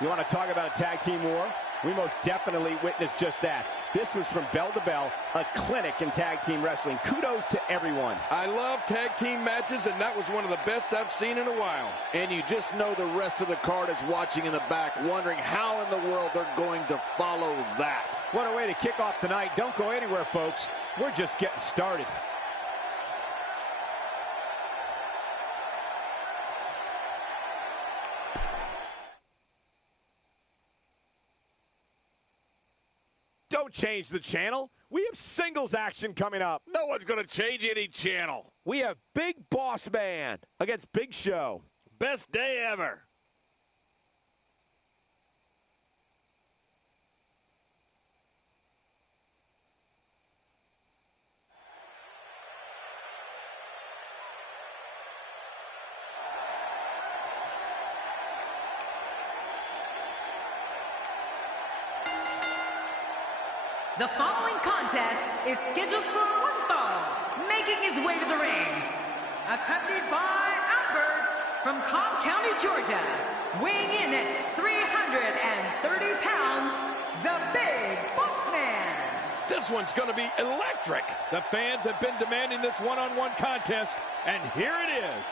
You want to talk about a tag team war? We most definitely witnessed just that. This was from bell to bell, a clinic in tag team wrestling. Kudos to everyone. I love tag team matches, and that was one of the best I've seen in a while. And you just know the rest of the card is watching in the back, wondering how in the world they're going to follow that. What a way to kick off tonight. Don't go anywhere, folks. We're just getting started. Don't change the channel. We have singles action coming up. No one's going to change any channel. We have Big Boss Man against Big Show. Best day ever. The following contest is scheduled for one fall, making his way to the ring. Accompanied by Albert from Cobb County, Georgia, weighing in at 330 pounds, the Big Boss Man. This one's going to be electric. The fans have been demanding this one-on-one contest, and here it is.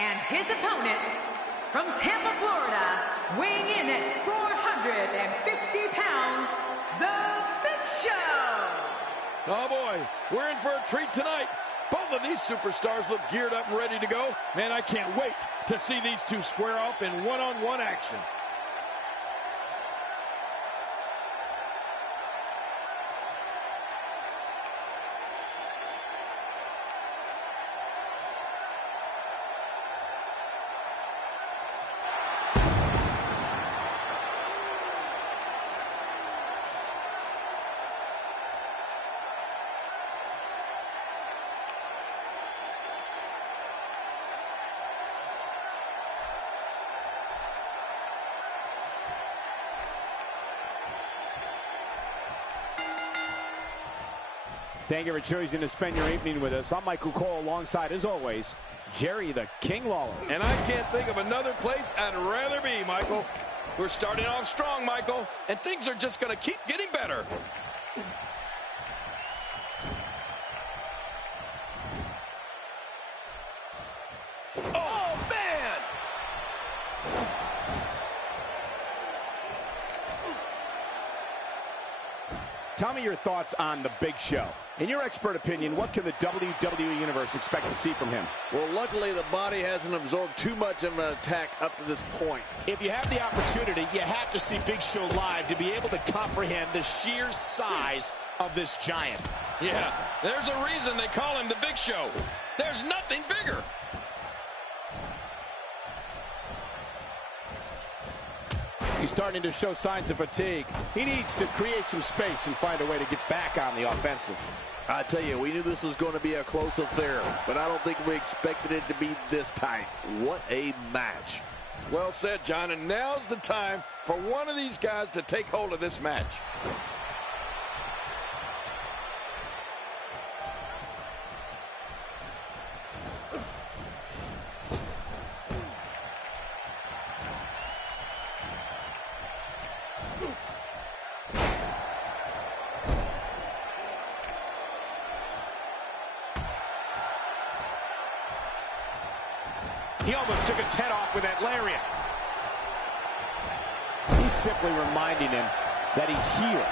And his opponent, from Tampa, Florida, weighing in at 450 pounds, the Big Show. Oh boy, we're in for a treat tonight. Both of these superstars look geared up and ready to go. Man, I can't wait to see these two square off in one-on-one action. Thank you for choosing to spend your evening with us. I'm Michael Cole alongside, as always, Jerry the King Lawler. And I can't think of another place I'd rather be, Michael. We're starting off strong, Michael, and things are just going to keep getting better. Oh, man! Tell me your thoughts on the Big Show. In your expert opinion, what can the WWE Universe expect to see from him? Well, luckily, the body hasn't absorbed too much of an attack up to this point. If you have the opportunity, you have to see Big Show live to be able to comprehend the sheer size of this giant. Yeah, there's a reason they call him the Big Show. There's nothing bigger. He's starting to show signs of fatigue. He needs to create some space and find a way to get back on the offensive. I tell you, we knew this was going to be a close affair, but I don't think we expected it to be this tight. What a match. Well said, John, and now's the time for one of these guys to take hold of this match. He almost took his head off with that lariat. He's simply reminding him that he's here.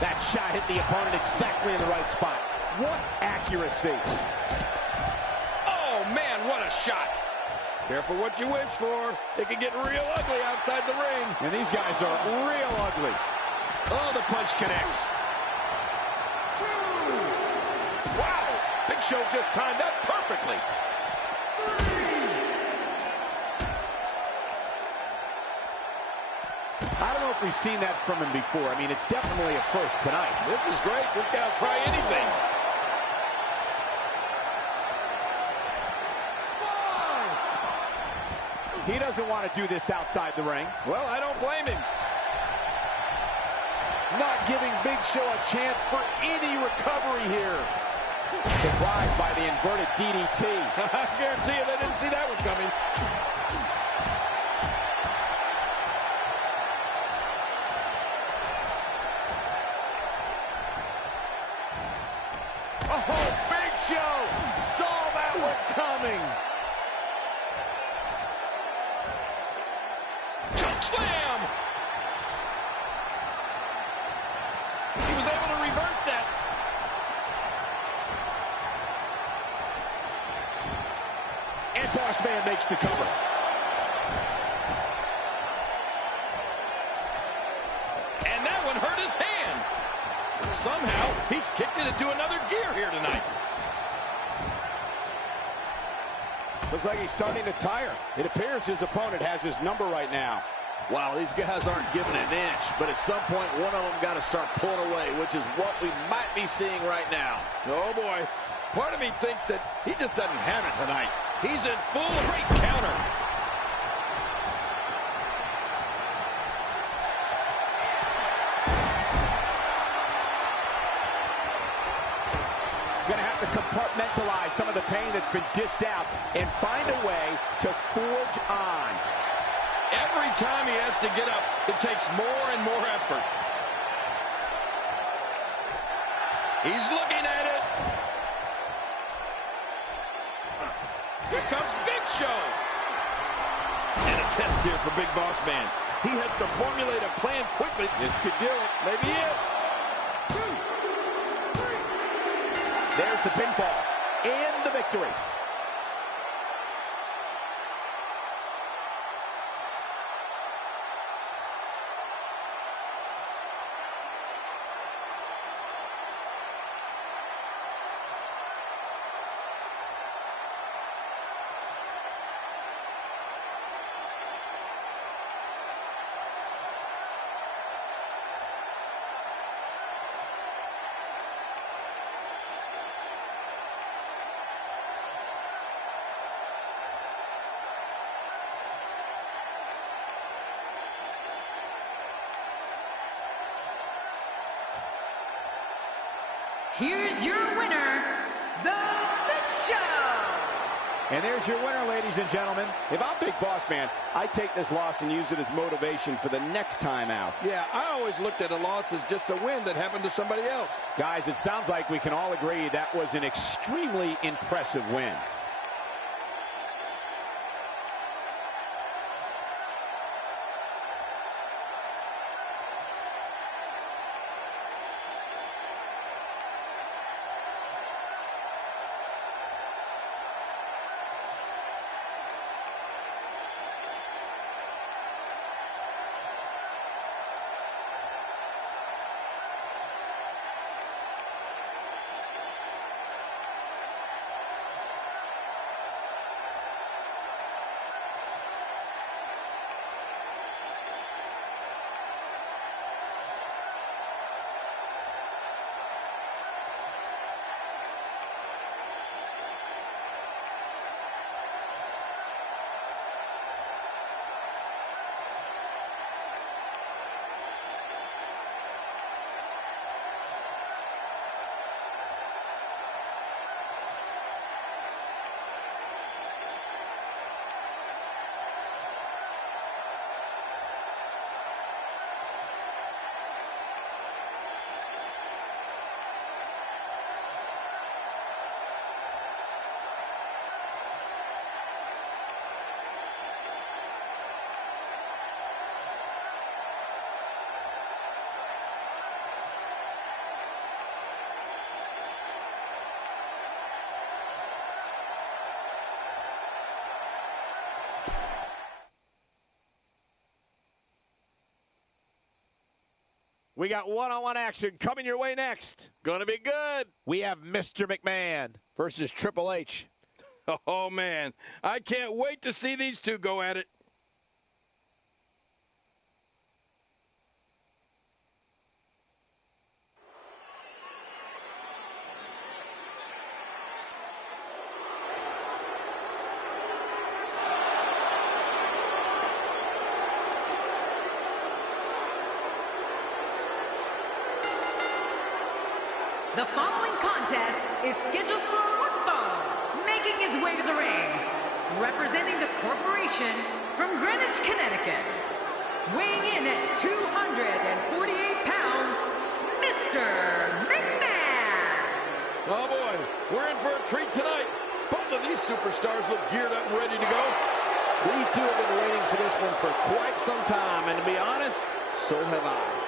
That shot hit the opponent exactly in the right spot. What accuracy. Oh, man, what a shot. Careful what you wish for. It can get real ugly outside the ring. And these guys are real ugly. Oh, the punch connects. Wow, Big Show just timed that perfectly. I don't know if we've seen that from him before. I mean, it's definitely a first tonight. This is great. This guy will try anything. He doesn't want to do this outside the ring. Well, I don't blame him. Not giving Big Show a chance for any recovery here. Surprised by the inverted DDT. I guarantee you they didn't see that one coming. Oh, Big Show saw that one coming. Choke slam. He was able to reverse that. And Boss Man makes the cover. And that one hurt his hand. Somehow, he's kicked it into another gear here tonight. Looks like he's starting to tire. It appears his opponent has his number right now. Wow, these guys aren't giving an inch, but at some point, one of them got to start pulling away, which is what we might be seeing right now. Oh, boy. Part of me thinks that he just doesn't have it tonight. He's in full great counter. Gonna have to compartmentalize some of the pain that's been dished out and find a way to forge on. Every time he has to get up, it takes more and more effort. He's looking at it. Here comes Big Show. And a test here for Big Boss Man. He has to formulate a plan quickly. This could do it. Maybe it. There's the pinfall and the victory. Here's your winner, The Big Show. And there's your winner, ladies and gentlemen. If I'm Big Boss Man, I take this loss and use it as motivation for the next time out. Yeah, I always looked at a loss as just a win that happened to somebody else. Guys, it sounds like we can all agree that was an extremely impressive win. We got one-on-one action coming your way next. Gonna be good. We have Mr. McMahon versus Triple H. Oh, man. I can't wait to see these two go at it. The following contest is scheduled for one fall, making his way to the ring, representing the corporation from Greenwich, Connecticut, weighing in at 248 pounds, Mr. McMahon. Oh, boy, we're in for a treat tonight. Both of these superstars look geared up and ready to go. These two have been waiting for this one for quite some time, and to be honest, so have I.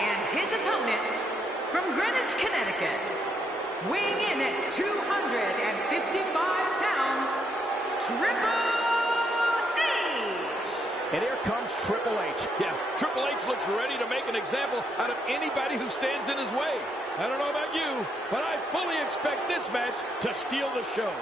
And his opponent from Greenwich, Connecticut, weighing in at 255 pounds, Triple H. And here comes Triple H. Yeah, Triple H looks ready to make an example out of anybody who stands in his way. I don't know about you, but I fully expect this match to steal the show.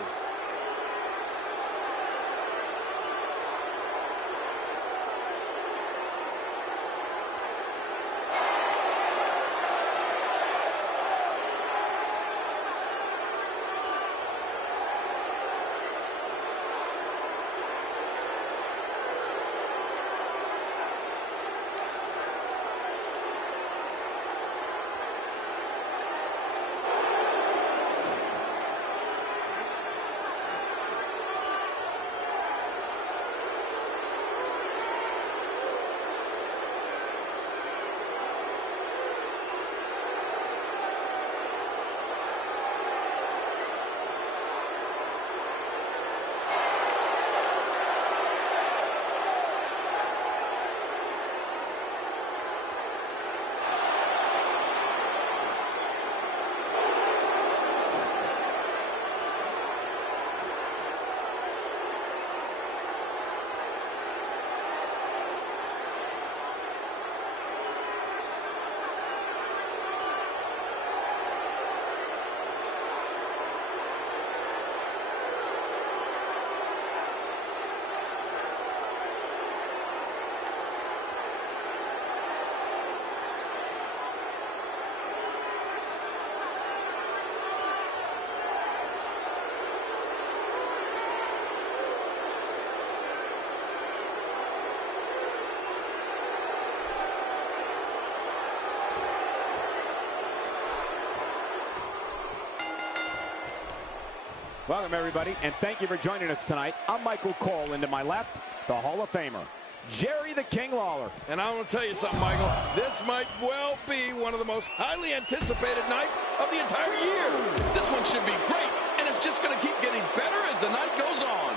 Welcome, everybody, and thank you for joining us tonight. I'm Michael Cole, and to my left, the Hall of Famer, Jerry the King Lawler. And I want to tell you something, Michael. This might well be one of the most highly anticipated nights of the entire year. This one should be great, and it's just going to keep getting better as the night goes on.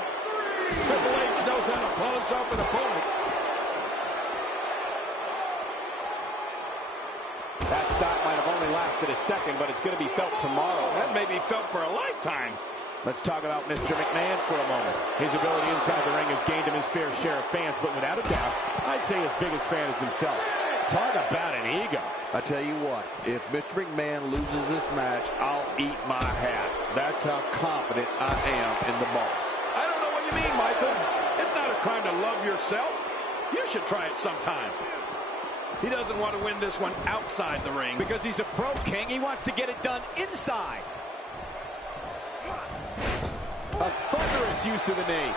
Triple H knows how to polish off an opponent. That stop might have only lasted a second, but it's going to be felt tomorrow. That may be felt for a lifetime. Let's talk about Mr. McMahon for a moment. His ability inside the ring has gained him his fair share of fans, but without a doubt, I'd say his biggest fan is himself. Talk about an ego. I tell you what, if Mr. McMahon loses this match, I'll eat my hat. That's how confident I am in the boss. I don't know what you mean, Michael. It's not a crime to love yourself. You should try it sometime. He doesn't want to win this one outside the ring. Because he's a pro king, he wants to get it done inside. A thunderous use of the knee.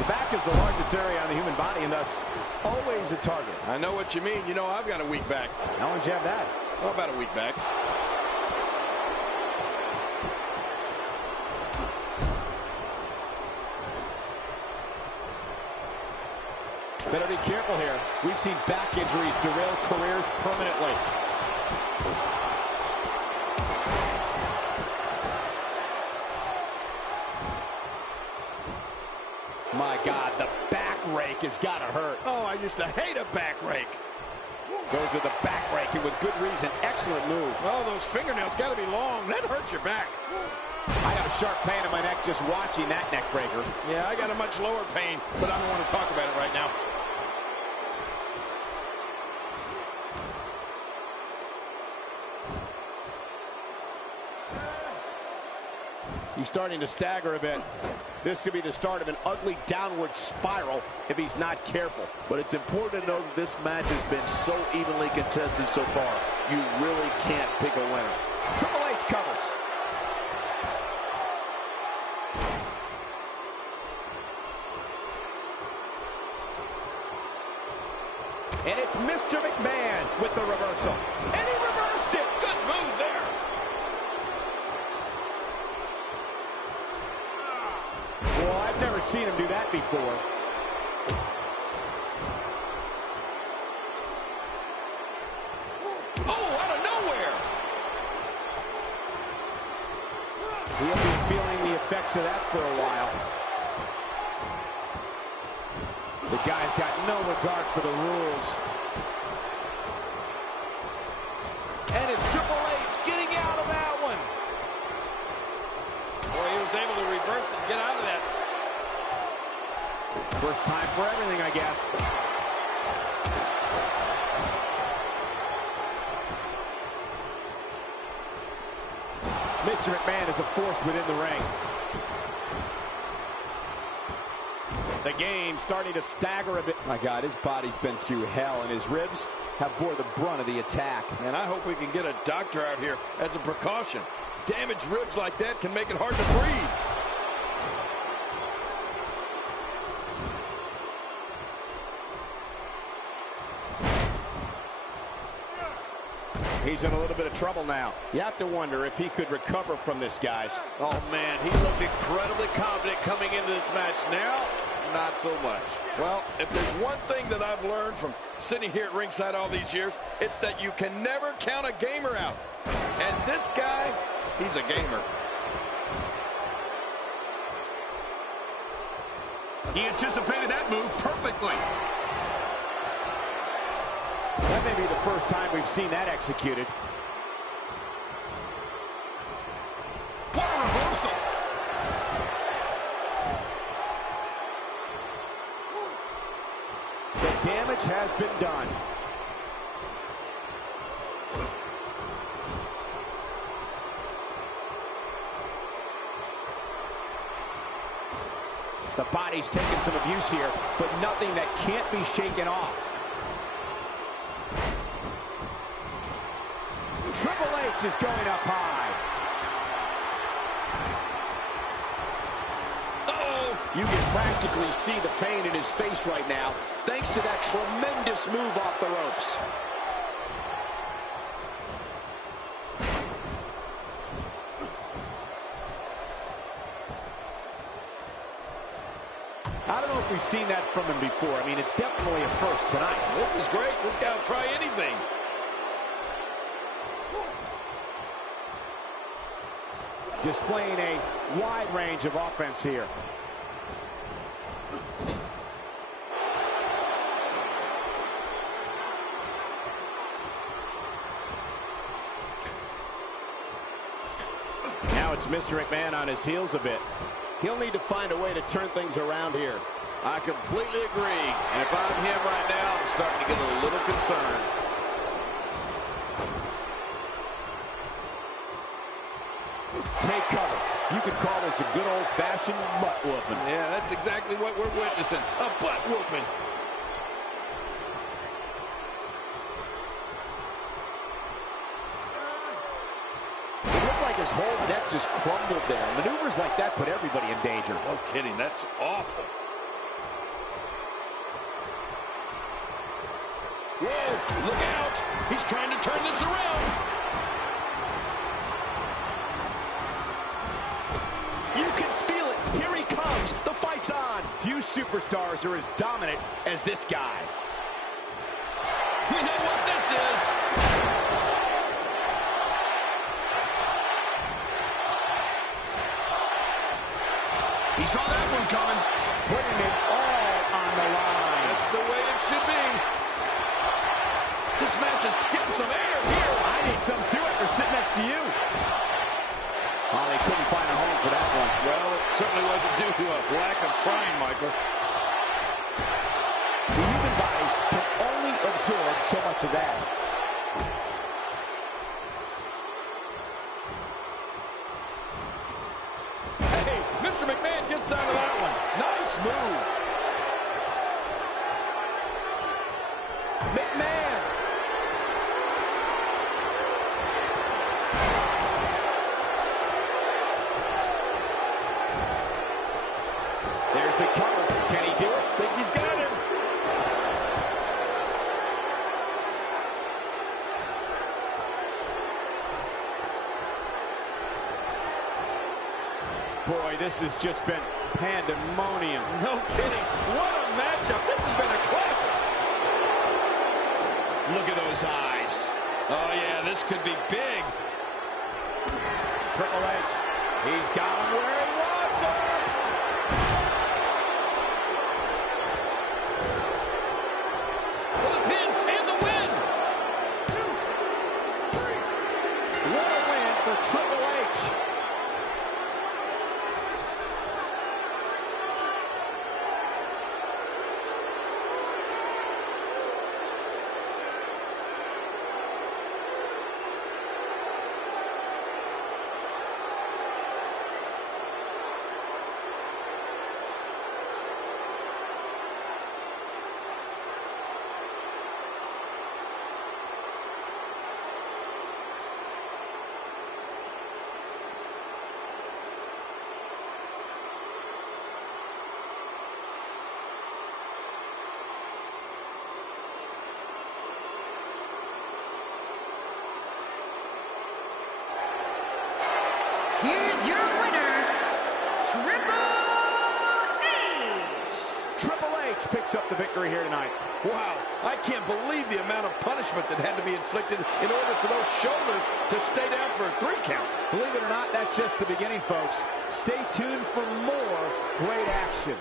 The back is the largest area on the human body and thus always a target. I know what you mean. You know I've got a weak back. How long did you have that? Oh, about a week back. Better be careful here. We've seen back injuries derail careers permanently. My God, the back rake has got to hurt. Oh, I used to hate a back rake. Goes with the back rake, and with good reason. Excellent move. Oh, those fingernails got to be long. That hurts your back. I got a sharp pain in my neck just watching that neck breaker. Yeah, I got a much lower pain, but I don't want to talk about it right now. He's starting to stagger a bit. This could be the start of an ugly downward spiral if he's not careful. But it's important to know that this match has been so evenly contested so far. You really can't pick a winner. Triple H covers. And it's Mr. McMahon with the reversal. And he reversed it. Good move there. Well, I've never seen him do that before. Oh, out of nowhere. He'll be feeling the effects of that for a while. The guy's got no regard for the rules. And it's Triple H getting out of that one. Boy, he was able to reverse it and get out of that. First time for everything, I guess. Mr. McMahon is a force within the ring. The game starting to stagger a bit. My God, his body's been through hell, and his ribs have bore the brunt of the attack. And I hope we can get a doctor out here as a precaution. Damaged ribs like that can make it hard to breathe. He's in a little bit of trouble now. You have to wonder if he could recover from this, guys. Oh, man, he looked incredibly confident coming into this match. Now, not so much. Well, if there's one thing that I've learned from sitting here at ringside all these years, it's that you can never count a gamer out. And this guy, he's a gamer. He anticipated that move perfectly. That may be the first time we've seen that executed. What a reversal! The damage has been done. The body's taking some abuse here, but nothing that can't be shaken off. Triple H is going up high. Uh-oh. You can practically see the pain in his face right now, thanks to that tremendous move off the ropes. I don't know if we've seen that from him before. I mean, it's definitely a first tonight. This is great. This guy will try anything. Displaying a wide range of offense here. Now it's Mr. McMahon on his heels a bit. He'll need to find a way to turn things around here. I completely agree. And if I'm him right now, I'm starting to get a little concerned. Take cover. You could call this a good old-fashioned butt whooping. Yeah, that's exactly what we're witnessing. A butt whooping. It looked like his whole neck just crumbled there. Maneuvers like that put everybody in danger. No kidding. That's awful. Whoa, look out. He's trying to turn this around. You can feel it. Here he comes. The fight's on. Few superstars are as dominant as this guy. We know what this is. He saw that one coming. Putting it all on the line. That's the way it should be. This match is getting some air here. I need some too after sitting next to you. Oh, they couldn't find a home for that one. Well, it certainly wasn't due to a lack of trying, Michael. The human body can only absorb so much of that. Hey, Mr. McMahon gets out of that one. Nice move. McMahon. There's the cover. Can he do it? Think he's got him. Boy, this has just been pandemonium. No kidding. What a matchup. This has been a classic. Look at those eyes. Oh, yeah, this could be big. Triple H. He's got him where he wants him. For the pin and the win. 2, 3. What a win for Triple H. Here's your winner, Triple H. Triple H picks up the victory here tonight. Wow, I can't believe the amount of punishment that had to be inflicted in order for those shoulders to stay down for a 3 count. Believe it or not, that's just the beginning, folks. Stay tuned for more great action.